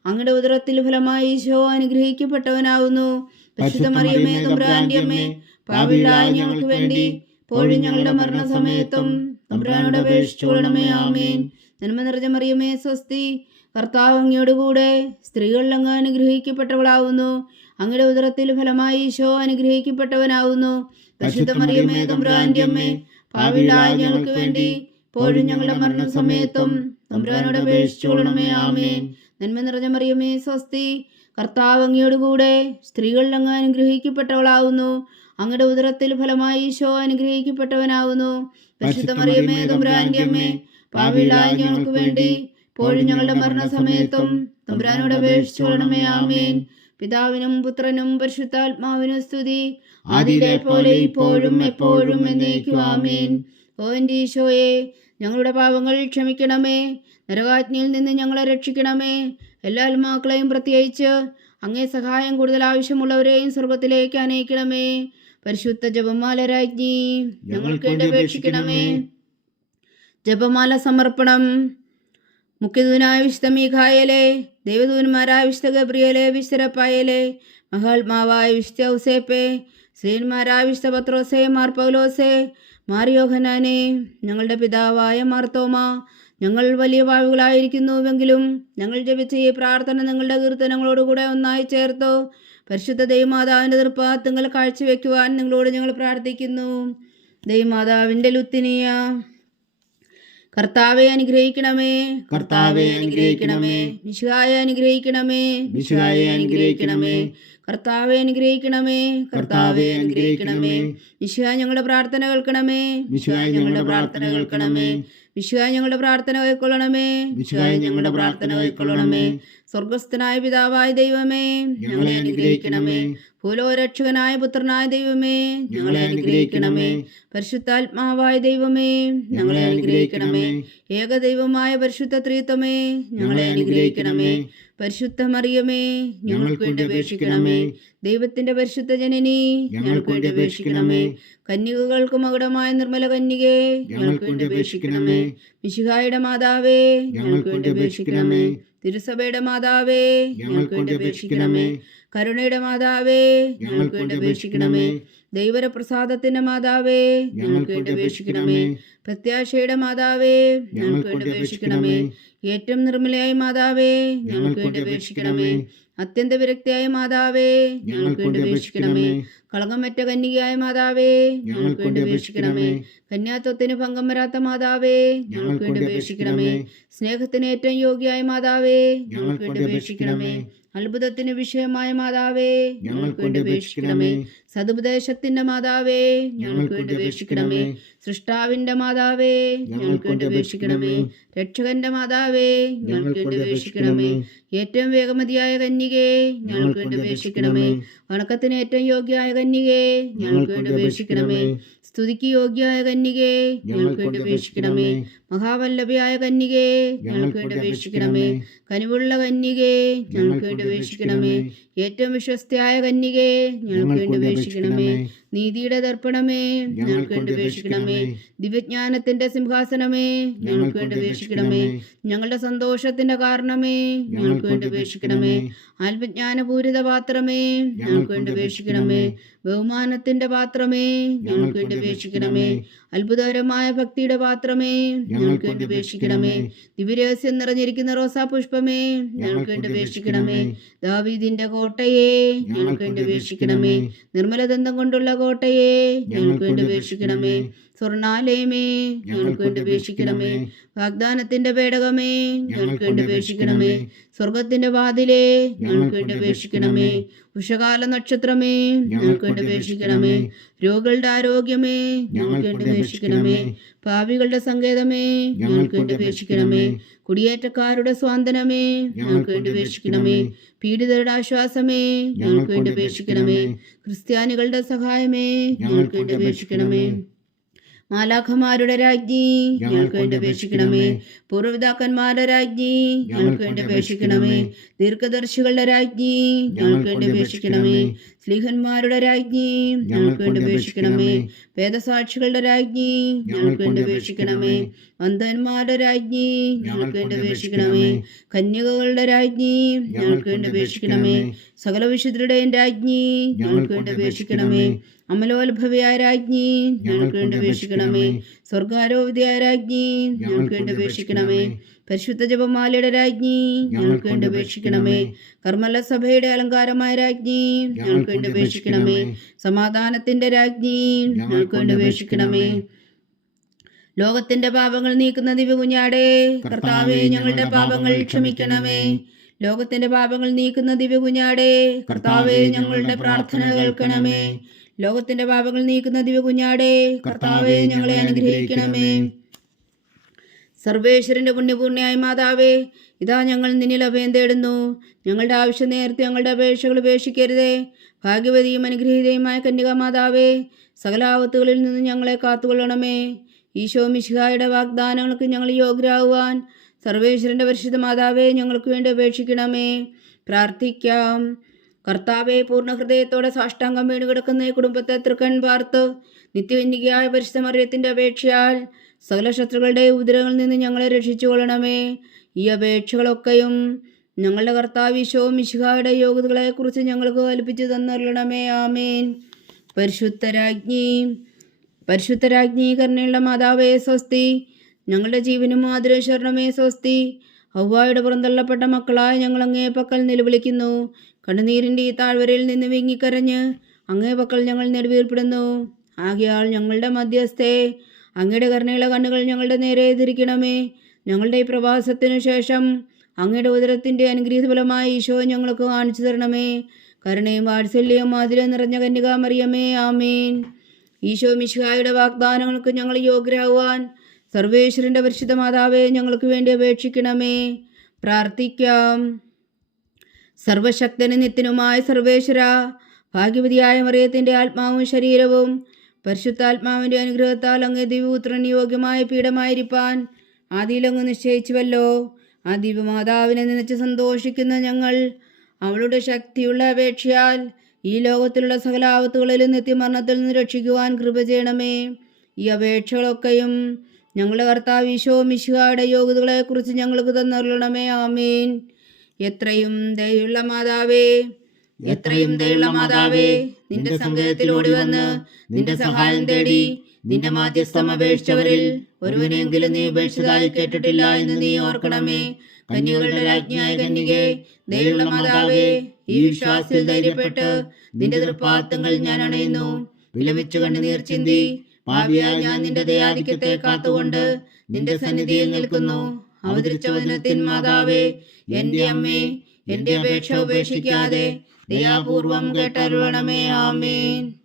അങ്ങയുടെ ഉദരത്തിൽ ഫലമായി ഈശോ അനുഗ്രഹിക്കപ്പെട്ടവനാകുന്നു. പരിശുദ്ധ മറിയമേ തമ്പുരാന്റെ അമ്മേ, പാപികളായ ഞങ്ങൾക്ക് വേണ്ടി ഇപ്പോഴും ഞങ്ങളുടെ മരണസമയത്തും തമ്പുരാനോട് അപേക്ഷിച്ചുകൊള്ളണമേ. ആമേൻ. നന്മ നിറഞ്ഞ മറിയമേ സ്വസ്തി, കർത്താവ് അങ്ങയുടെ കൂടെ സ്ത്രീകളിൽ അങ്ങ് അനുഗ്രഹിക്കപ്പെട്ടവളാകുന്നു. അങ്ങയുടെ ഉദരത്തിൽ ഫലമായി ഈശോ അനുഗ്രഹിക്കപ്പെട്ടവനാകുന്നു. പരിശുദ്ധ മറിയമേ തമ്പുരാന്റെ അമ്മേ, പാപികളായ ഞങ്ങൾക്ക് വേണ്ടി ഇപ്പോഴും ഞങ്ങളുടെ മരണസമയത്തും തമ്പുരാനോട് അപേക്ഷിച്ചുകൊള്ളണമേ. ആമേൻ. നന്മ നിറഞ്ഞ മറിയമേ സ്വസ്തി, കർത്താവ് അങ്ങയുടെ കൂടെ സ്ത്രീകളിൽ അങ്ങ് അനുഗ്രഹിക്കപ്പെട്ടവളാകുന്നു. അങ്ങയുടെ ഉദരത്തിൽ ഫലമായി ഈശോ അനുഗ്രഹിക്കപ്പെട്ടവനാകുന്നു. പരിശുദ്ധ മറിയമേ തമ്പുരാന്റെ അമ്മേ, പാപികളായ ഞങ്ങൾക്ക് വേണ്ടി ഇപ്പോഴും ഞങ്ങളുടെ മരണസമയത്തും തമ്പുരാനോട് അപേക്ഷിച്ചുകൊള്ളണമേ. ആമേൻ. പിതാവിനും പുത്രനും പരിശുദ്ധാത്മാവിനും സ്തുതി, ആദിയിലെ പോലെ ഇപ്പോഴും എപ്പോഴും എന്നേക്കും. ആമേൻ. ഓ എൻ്റെ ഈശോയെ, ഞങ്ങളുടെ പാപങ്ങൾ ക്ഷമിക്കണമേ. നരകാജ്ഞയിൽ നിന്ന് ഞങ്ങളെ രക്ഷിക്കണമേ. എല്ലാ ആത്മാക്കളെയും പ്രത്യേകിച്ച് അങ്ങേ സഹായം കൂടുതൽ ആവശ്യമുള്ളവരെയും സ്വർഗത്തിലേക്ക് അനയിക്കണമേ. പരിശുദ്ധ ജപമാല രാജ്ഞി, ഞങ്ങൾക്ക് വേണ്ടി അപേക്ഷിക്കണമേ. ജപമാല സമർപ്പണം. മുഖ്യദൂതനായ വിശുദ്ധ മീഖായേലേ, ദൈവദൂതന്മാരായ വിശുദ്ധ ഗബ്രിയേലേ, വിശുദ്ധ റഫായേലേ, മഹാത്മാവായ വിശുദ്ധ ഔസേപ്പേ, ശ്രീന്മാരായ വിശുദ്ധ പത്രോസേ, മാർ പൗലോസേ, മാർ യോഹന്നാനേ, ഞങ്ങളുടെ പിതാവായ മാർത്തോമ, ഞങ്ങൾ വലിയ പാപികളായിരിക്കുന്നുവെങ്കിലും ഞങ്ങൾ ജപിച്ച ഈ പ്രാർത്ഥന നിങ്ങളുടെ കീർത്തനങ്ങളോടുകൂടെ ഒന്നായി ചേർത്തു പരിശുദ്ധ ദൈവമാതാവിൻ്റെ തൃപ്പാദങ്ങൾ കാഴ്ചവെക്കുവാൻ നിങ്ങളോട് ഞങ്ങൾ പ്രാർത്ഥിക്കുന്നു. ദൈവമാതാവിൻ്റെ ലുത്തിനിയ, കർത്താവെ അനുഗ്രഹിക്കണമേ. കർത്താവെ അനുഗ്രഹിക്കണമേ. മിശിഹായെ അനുഗ്രഹിക്കണമേ. മിശിഹായെ അനുഗ്രഹിക്കണമേ. കർത്താവെ അനുഗ്രഹിക്കണമേ. കർത്താവെ അനുഗ്രഹിക്കണമേ. മിശിഹാ ഞങ്ങളുടെ പ്രാർത്ഥന കേൾക്കണമേ. മിശിഹായെ ഞങ്ങളുടെ പ്രാർത്ഥന കേൾക്കണമേ. മിശിഹാ ഞങ്ങളുടെ പ്രാർത്ഥന കൈക്കൊള്ളണമേ. മിശിഹായെ ഞങ്ങളുടെ പ്രാർത്ഥന കൈക്കൊള്ളണമേ. സ്വർഗസ്ഥനായ പിതാവായ ദൈവമേ, ഞങ്ങളെ അനുഗ്രഹിക്കണമേ. ഭൂലോകരക്ഷകനായ പുത്രനായ ദൈവമേ, ഞങ്ങളെ അനുഗ്രഹിക്കണമേ. പരിശുദ്ധാത്മാവായ ദൈവമേ, ഞങ്ങളെ അനുഗ്രഹിക്കണമേ. ഏകദൈവമായ പരിശുദ്ധ ത്രിത്വമേ, ഞങ്ങളെ അനുഗ്രഹിക്കണമേ. പരിശുദ്ധ മറിയമേ, ഞങ്ങൾക്ക് വേണ്ടി അപേക്ഷിക്കണമേ. ദൈവത്തിന്റെ പരിശുദ്ധ ജനനി, ഞങ്ങൾക്ക് വേണ്ടി അപേക്ഷിക്കണമേ. കന്യകകൾക്ക് മകുടമായ നിർമ്മല കന്യകേ, ഞങ്ങൾക്ക് വേണ്ടി അപേക്ഷിക്കണമേ. മിശിഹായുടെ മാതാവേ, ഞങ്ങൾക്ക് വേണ്ടി അപേക്ഷിക്കണമേ. തിരുസഭയുടെ മാതാവേ, ഞങ്ങൾക്ക് വേണ്ടി അപേക്ഷിക്കണമേ. കരുണയുടെ മാതാവേ, ഞങ്ങൾക്ക് വേണ്ടി അപേക്ഷിക്കണമേ. ദൈവപ്രസാദത്തിന്റെ മാതാവേ, ഞങ്ങൾക്ക് വേണ്ടി അപേക്ഷിക്കണമേ. പ്രത്യാശയുടെ മാതാവേ, ഞങ്ങൾക്ക് വേണ്ടി അപേക്ഷിക്കണമേ. ഏറ്റവും നിർമ്മലയായ മാതാവേ, ഞങ്ങൾക്ക് വേണ്ടി അപേക്ഷിക്കണമേ. അത്യന്ത വിരക്തിയായ മാതാവേ, ഞങ്ങൾക്ക് വേണ്ടി അപേക്ഷിക്കണമേ. കളങ്കമറ്റ കന്യകയായ മാതാവേ, ഞങ്ങൾക്ക് വേണ്ടി അപേക്ഷിക്കണമേ. കന്യാത്വത്തിന് ഭംഗം വരാത്ത മാതാവേ, ഞങ്ങൾക്ക് വേണ്ടി അപേക്ഷിക്കണമേ. സ്നേഹത്തിന് ഏറ്റവും യോഗ്യയായ മാതാവേ, ഞങ്ങൾക്ക് വേണ്ടി അപേക്ഷിക്കണമേ. അത്ഭുതത്തിന് വിഷയമായ മാതാവേ, ഞങ്ങൾക്ക് വേണ്ടി അപേക്ഷിക്കണമേ. സതുപദേശത്തിന്റെ മാതാവേ, ഞങ്ങൾക്ക് വേണ്ടി അപേക്ഷിക്കണമേ. സൃഷ്ടാവിന്റെ മാതാവേ, ഞങ്ങൾക്ക് വേണ്ടി അപേക്ഷിക്കണമേ. രക്ഷകന്റെ മാതാവേ, ഞങ്ങൾക്ക് വേണ്ടി അപേക്ഷിക്കണമേ. ഏറ്റവും വേഗമതിയായ കന്യകേ, ഞങ്ങൾക്ക് വേണ്ടി അപേക്ഷിക്കണമേ. വണക്കത്തിന് ഏറ്റവും യോഗ്യയായ കന്യകേ, ഞങ്ങൾക്ക് വേണ്ടി അപേക്ഷിക്കണമേ. സ്തുതിക്ക് യോഗ്യയായ കന്യകേ, ഞങ്ങൾക്ക് വേണ്ടി അപേക്ഷിക്കണമേ. മഹാവല്ലഭയായ കന്യകേ, ഞങ്ങൾക്ക് വേണ്ടി അപേക്ഷിക്കണമേ. കനിവുള്ള കന്യകേ, ഞങ്ങൾക്ക് വേണ്ടി അപേക്ഷിക്കണമേ. ഏറ്റവും വിശ്വസ്തയായ കന്യകേ, ഞങ്ങൾക്ക് വേണ്ടി അപേക്ഷിക്കണമേ. നീതിയുടെ ദർപ്പണമേ, ഞങ്ങൾക്ക് വേണ്ടി അപേക്ഷിക്കണമേ. ദിവ്യജ്ഞാനത്തിന്റെ സിംഹാസനമേ, ഞങ്ങൾക്ക് വേണ്ടി അപേക്ഷിക്കണമേ. ഞങ്ങളുടെ സന്തോഷത്തിന്റെ കാരണമേ, ഞങ്ങൾക്ക് വേണ്ടി അപേക്ഷിക്കണമേ. ആത്മജ്ഞാനപൂരിത പാത്രമേ, ഞങ്ങൾക്ക് വേണ്ടി അപേക്ഷിക്കണമേ. ബഹുമാനത്തിന്റെ പാത്രമേ, ഞങ്ങൾക്ക് വേണ്ടി അപേക്ഷിക്കണമേ. അത്ഭുതകരമായ ഭക്തിയുടെ പാത്രമേ, ഞങ്ങൾക്ക് വേണ്ടി അപേക്ഷിക്കണമേ. ദിവ്യരഹസ്യം നിറഞ്ഞിരിക്കുന്ന റോസാ പുഷ്പമേ, ഞങ്ങൾക്ക് വേണ്ടി അപേക്ഷിക്കണമേ. ദാവീദിന്റെ കോട്ടയെ, ഞങ്ങൾക്ക് വേണ്ടി അപേക്ഷിക്കണമേ. നിർമ്മലദന്തം കൊണ്ടുള്ള കോട്ടയെ, ഞങ്ങൾക്ക് വേണ്ടി അപേക്ഷിക്കണമേ. സ്വർണാലയമേ, ഞങ്ങൾക്ക് വേണ്ടി അപേക്ഷിക്കണമേ. വാഗ്ദാനത്തിന്റെ പേടകമേ, ഞങ്ങൾക്ക് വേണ്ടി അപേക്ഷിക്കണമേ. സ്വർഗത്തിന്റെ വാതിലേ, ഞങ്ങൾക്ക് വേണ്ടി അപേക്ഷിക്കണമേ. ഉഷകാല നക്ഷത്രമേ, ഞങ്ങൾക്ക് വേണ്ടി അപേക്ഷിക്കണമേ. രോഗികളുടെ ആരോഗ്യമേ, ഞങ്ങൾക്ക് വേണ്ടി അപേക്ഷിക്കണമേ. പാപികളുടെ സങ്കേതമേ, ഞങ്ങൾക്ക് വേണ്ടി അപേക്ഷിക്കണമേ. കുടിയേറ്റക്കാരുടെ സ്വാന്തനമേ, ഞങ്ങൾക്ക് വേണ്ടി അപേക്ഷിക്കണമേ. പീഡിതരുടെ ആശ്വാസമേ, ഞങ്ങൾക്ക് വേണ്ടി അപേക്ഷിക്കണമേ. ക്രിസ്ത്യാനികളുടെ സഹായമേ, ഞങ്ങൾക്ക് വേണ്ടി അപേക്ഷിക്കണമേ. മാലാഖമാരുടെ രാജ്ഞി, ഞങ്ങൾക്ക് വേണ്ടി അപേക്ഷിക്കണമേ. പൂർവ്വപിതാക്കന്മാരുടെ രാജ്ഞി, ഞങ്ങൾക്ക് വേണ്ടി അപേക്ഷിക്കണമേ. ദീർഘദർശികളുടെ രാജ്ഞി, ഞങ്ങൾക്ക് വേണ്ടി അപേക്ഷിക്കണമേ. സ്ലീഹന്മാരുടെ രാജ്ഞി, ഞങ്ങൾക്ക് വേണ്ടി അപേക്ഷിക്കണമേ. വേദസാക്ഷികളുടെ രാജ്ഞി, ഞങ്ങൾക്ക് വേണ്ടി അപേക്ഷിക്കണമേ. വന്ദന്മാരുടെ രാജ്ഞി, ഞങ്ങൾക്ക് വേണ്ടി അപേക്ഷിക്കണമേ. കന്യകകളുടെ രാജ്ഞി, ഞങ്ങൾക്ക് വേണ്ടി അപേക്ഷിക്കണമേ. സകല വിശുദ്ധരുടെയും രാജ്ഞി, ഞങ്ങൾക്ക് വേണ്ടി അപേക്ഷിക്കണമേ. അമലോത്ഭവയായ രാജ്ഞി, ഞങ്ങൾക്ക് വേണ്ടി അപേക്ഷിക്കണമേ. സ്വർഗാരോപിതയായ രാജ്ഞി, ഞങ്ങൾക്ക് വേണ്ടി അപേക്ഷിക്കണമേ. പരിശുദ്ധ ജപമാലയുടെ രാജ്ഞി, ഞങ്ങൾക്ക് വേണ്ടി അപേക്ഷിക്കണമേ. കർമ്മല സഭയുടെ അലങ്കാരമായ രാജ്ഞി, ഞങ്ങൾക്ക് വേണ്ടി അപേക്ഷിക്കണമേ. സമാധാനത്തിന്റെ രാജ്ഞി, ഞങ്ങൾക്ക് വേണ്ടി അപേക്ഷിക്കണമേ. ലോകത്തിന്റെ പാപങ്ങൾ നീക്കുന്ന ദിവ്യകുഞ്ഞാടേ, കർത്താവേ ഞങ്ങളുടെ പാപങ്ങൾ ക്ഷമിക്കണമേ. ലോകത്തിന്റെ പാപങ്ങൾ നീക്കുന്ന ദിവ്യകുഞ്ഞാടേ, കർത്താവേ ഞങ്ങളുടെ പ്രാർത്ഥന കേൾക്കണമേ. ലോകത്തിന്റെ പാപങ്ങൾ നീക്കുന്ന ദിവ്യകുഞ്ഞാടേ, കർത്താവേ ഞങ്ങളെ അനുഗ്രഹിക്കണമേ. സർവേശ്വരന്റെ പുണ്യപൂർണ്ണയായ മാതാവേ, ഇതാ ഞങ്ങൾ നിന്നിൽ അഭയം തേടുന്നു. ഞങ്ങളുടെ ആവശ്യം നേരത്തെ ഞങ്ങളുടെ അപേക്ഷകൾ ഉപേക്ഷിക്കരുതേ. ഭാഗ്യവതിയും അനുഗ്രഹീതയുമായ കന്യകാമാതാവേ, സകല ആപത്തുകളിൽ നിന്ന് ഞങ്ങളെ കാത്തുകൊള്ളണമേ. ഈശോ മിശിഹായുടെ വാഗ്ദാനങ്ങൾക്ക് ഞങ്ങൾ യോഗ്യരാകുവാൻ സർവേശ്വരന്റെ പരിശുദ്ധ മാതാവേ, ഞങ്ങൾക്ക് വേണ്ടി അപേക്ഷിക്കണമേ. പ്രാർത്ഥിക്കാം. കർത്താവെ, പൂർണ്ണ ഹൃദയത്തോടെ സാഷ്ടാംഗം വീണ് കിടക്കുന്ന ഈ കുടുംബത്തെ തൃക്കൺ പാർത്ത് നിത്യകന്യകയായ പരിശുദ്ധ മറിയത്തിന്റെ അപേക്ഷയാൽ സകല ശത്രുക്കളുടെ ഉപദ്രവങ്ങളിൽ നിന്ന് ഞങ്ങളെ രക്ഷിച്ചുകൊള്ളണമേ. ഈ അപേക്ഷകളൊക്കെയും ഞങ്ങളുടെ കർത്താവ് ഈശോ മിശിഹായുടെ യോഗ്യതകളെക്കുറിച്ച് ഞങ്ങൾക്ക് കൽപ്പിച്ചു തന്നരുളണമേ. ആമേൻ. പരിശുദ്ധരാജ്ഞി കരുണയുള്ള മാതാവേ സ്വസ്തി. ഞങ്ങളുടെ ജീവനും മാതൃശരണമേ സ്വസ്തി. ഹവ്വായുടെ പുറന്തള്ളപ്പെട്ട മക്കളായ ഞങ്ങൾ അങ്ങേ പക്കൽ നിലവിളിക്കുന്നു. കണ്ണുനീരിൻ്റെ ഈ താഴ്വരയിൽ നിന്ന് വിങ്ങിക്കരഞ്ഞ് അങ്ങേ പക്കൽ ഞങ്ങൾ നെടുവീർപ്പെടുന്നു. ആകയാൽ ഞങ്ങളുടെ മധ്യസ്ഥേ, അങ്ങയുടെ കരുണയുള്ള കണ്ണുകൾ ഞങ്ങളുടെ നേരെ തിരിക്കണമേ. ഞങ്ങളുടെ ഈ പ്രവാസത്തിനു ശേഷം അങ്ങയുടെ ഉദരത്തിൻ്റെ അനുഗ്രഹീത ഫലമായി ഈശോ ഞങ്ങൾക്ക് കാണിച്ചു തരണമേ. കരുണയും വാത്സല്യവും മാധുര്യം നിറഞ്ഞ കന്യകാമറിയമേ, ആമേൻ. ഈശോ മിശിഹായുടെ വാഗ്ദാനങ്ങൾക്ക് ഞങ്ങൾ യോഗ്യരാകുവാൻ സർവേശ്വരന്റെ പരിശുദ്ധ മാതാവേ, ഞങ്ങൾക്ക് വേണ്ടി അപേക്ഷിക്കണമേ. പ്രാർത്ഥിക്കാം. സർവശക്തനും നിത്യനുമായ സർവേശ്വര, ഭാഗ്യവതിയായ മറിയത്തിൻ്റെ ആത്മാവും ശരീരവും പരിശുദ്ധാത്മാവിൻ്റെ അനുഗ്രഹത്താൽ അങ്ങേ ദിവ്യപുത്രന് യോഗ്യമായ പീഠമായിരിക്കാൻ ആദിയിലങ്ങ് നിശ്ചയിച്ചുവല്ലോ. ആ ദിവ്യമാതാവിനെ നനച്ച് സന്തോഷിക്കുന്ന ഞങ്ങൾ അവളുടെ ശക്തിയുള്ള അപേക്ഷയാൽ ഈ ലോകത്തിലുള്ള സകല ആപത്തുകളിലും നിത്യമരണത്തിൽ നിന്ന് രക്ഷിക്കുവാൻ കൃപ ചെയ്യണമേ. ഈ അപേക്ഷകളൊക്കെയും ഞങ്ങളുടെ കർത്താവ് ഈശോ മിശിഹായുടെ യോഗ്യതകളെക്കുറിച്ച് ഞങ്ങൾക്ക് തന്നരുളണമേ. ആമേൻ. എത്രയും ദയുള്ള മാതാവേ, നിന്റെ സങ്കേതത്തിൽ ഓടി വന്ന് നിന്റെ സഹായം തേടി നിന്റെ മാധ്യസ്ഥം അപേക്ഷിച്ചവരിൽ ഒരുവനെങ്കിലും നീ ഉപേക്ഷിച്ചതായി കേട്ടിട്ടില്ല എന്ന് നീ ഓർക്കണമേ. കന്യകളുടെ രാജ്ഞിയായ കന്യകേ, ദയുള്ള മാതാവേ, ഈ വിശ്വാസത്തിൽ ധൈര്യപ്പെട്ട് നിന്റെ തൃപ്പാദങ്ങൾ ഞാൻ അണയുന്നു. വിലപിച്ചു കണ്ണുനീർ ചിന്തി പാപിയായ ഞാൻ നിന്റെ ദയാധിക്യത്തെ കാത്തുകൊണ്ട് നിന്റെ സന്നിധിയിൽ നിൽക്കുന്നു. അവതരിച്ച വചനത്തിൻ മാതാവേ, എന്റെ അമ്മേ, എന്റെ അപേക്ഷ ഉപേക്ഷിക്കാതെ ദയാപൂർവം കേട്ടരുളണമേ. ആമേൻ.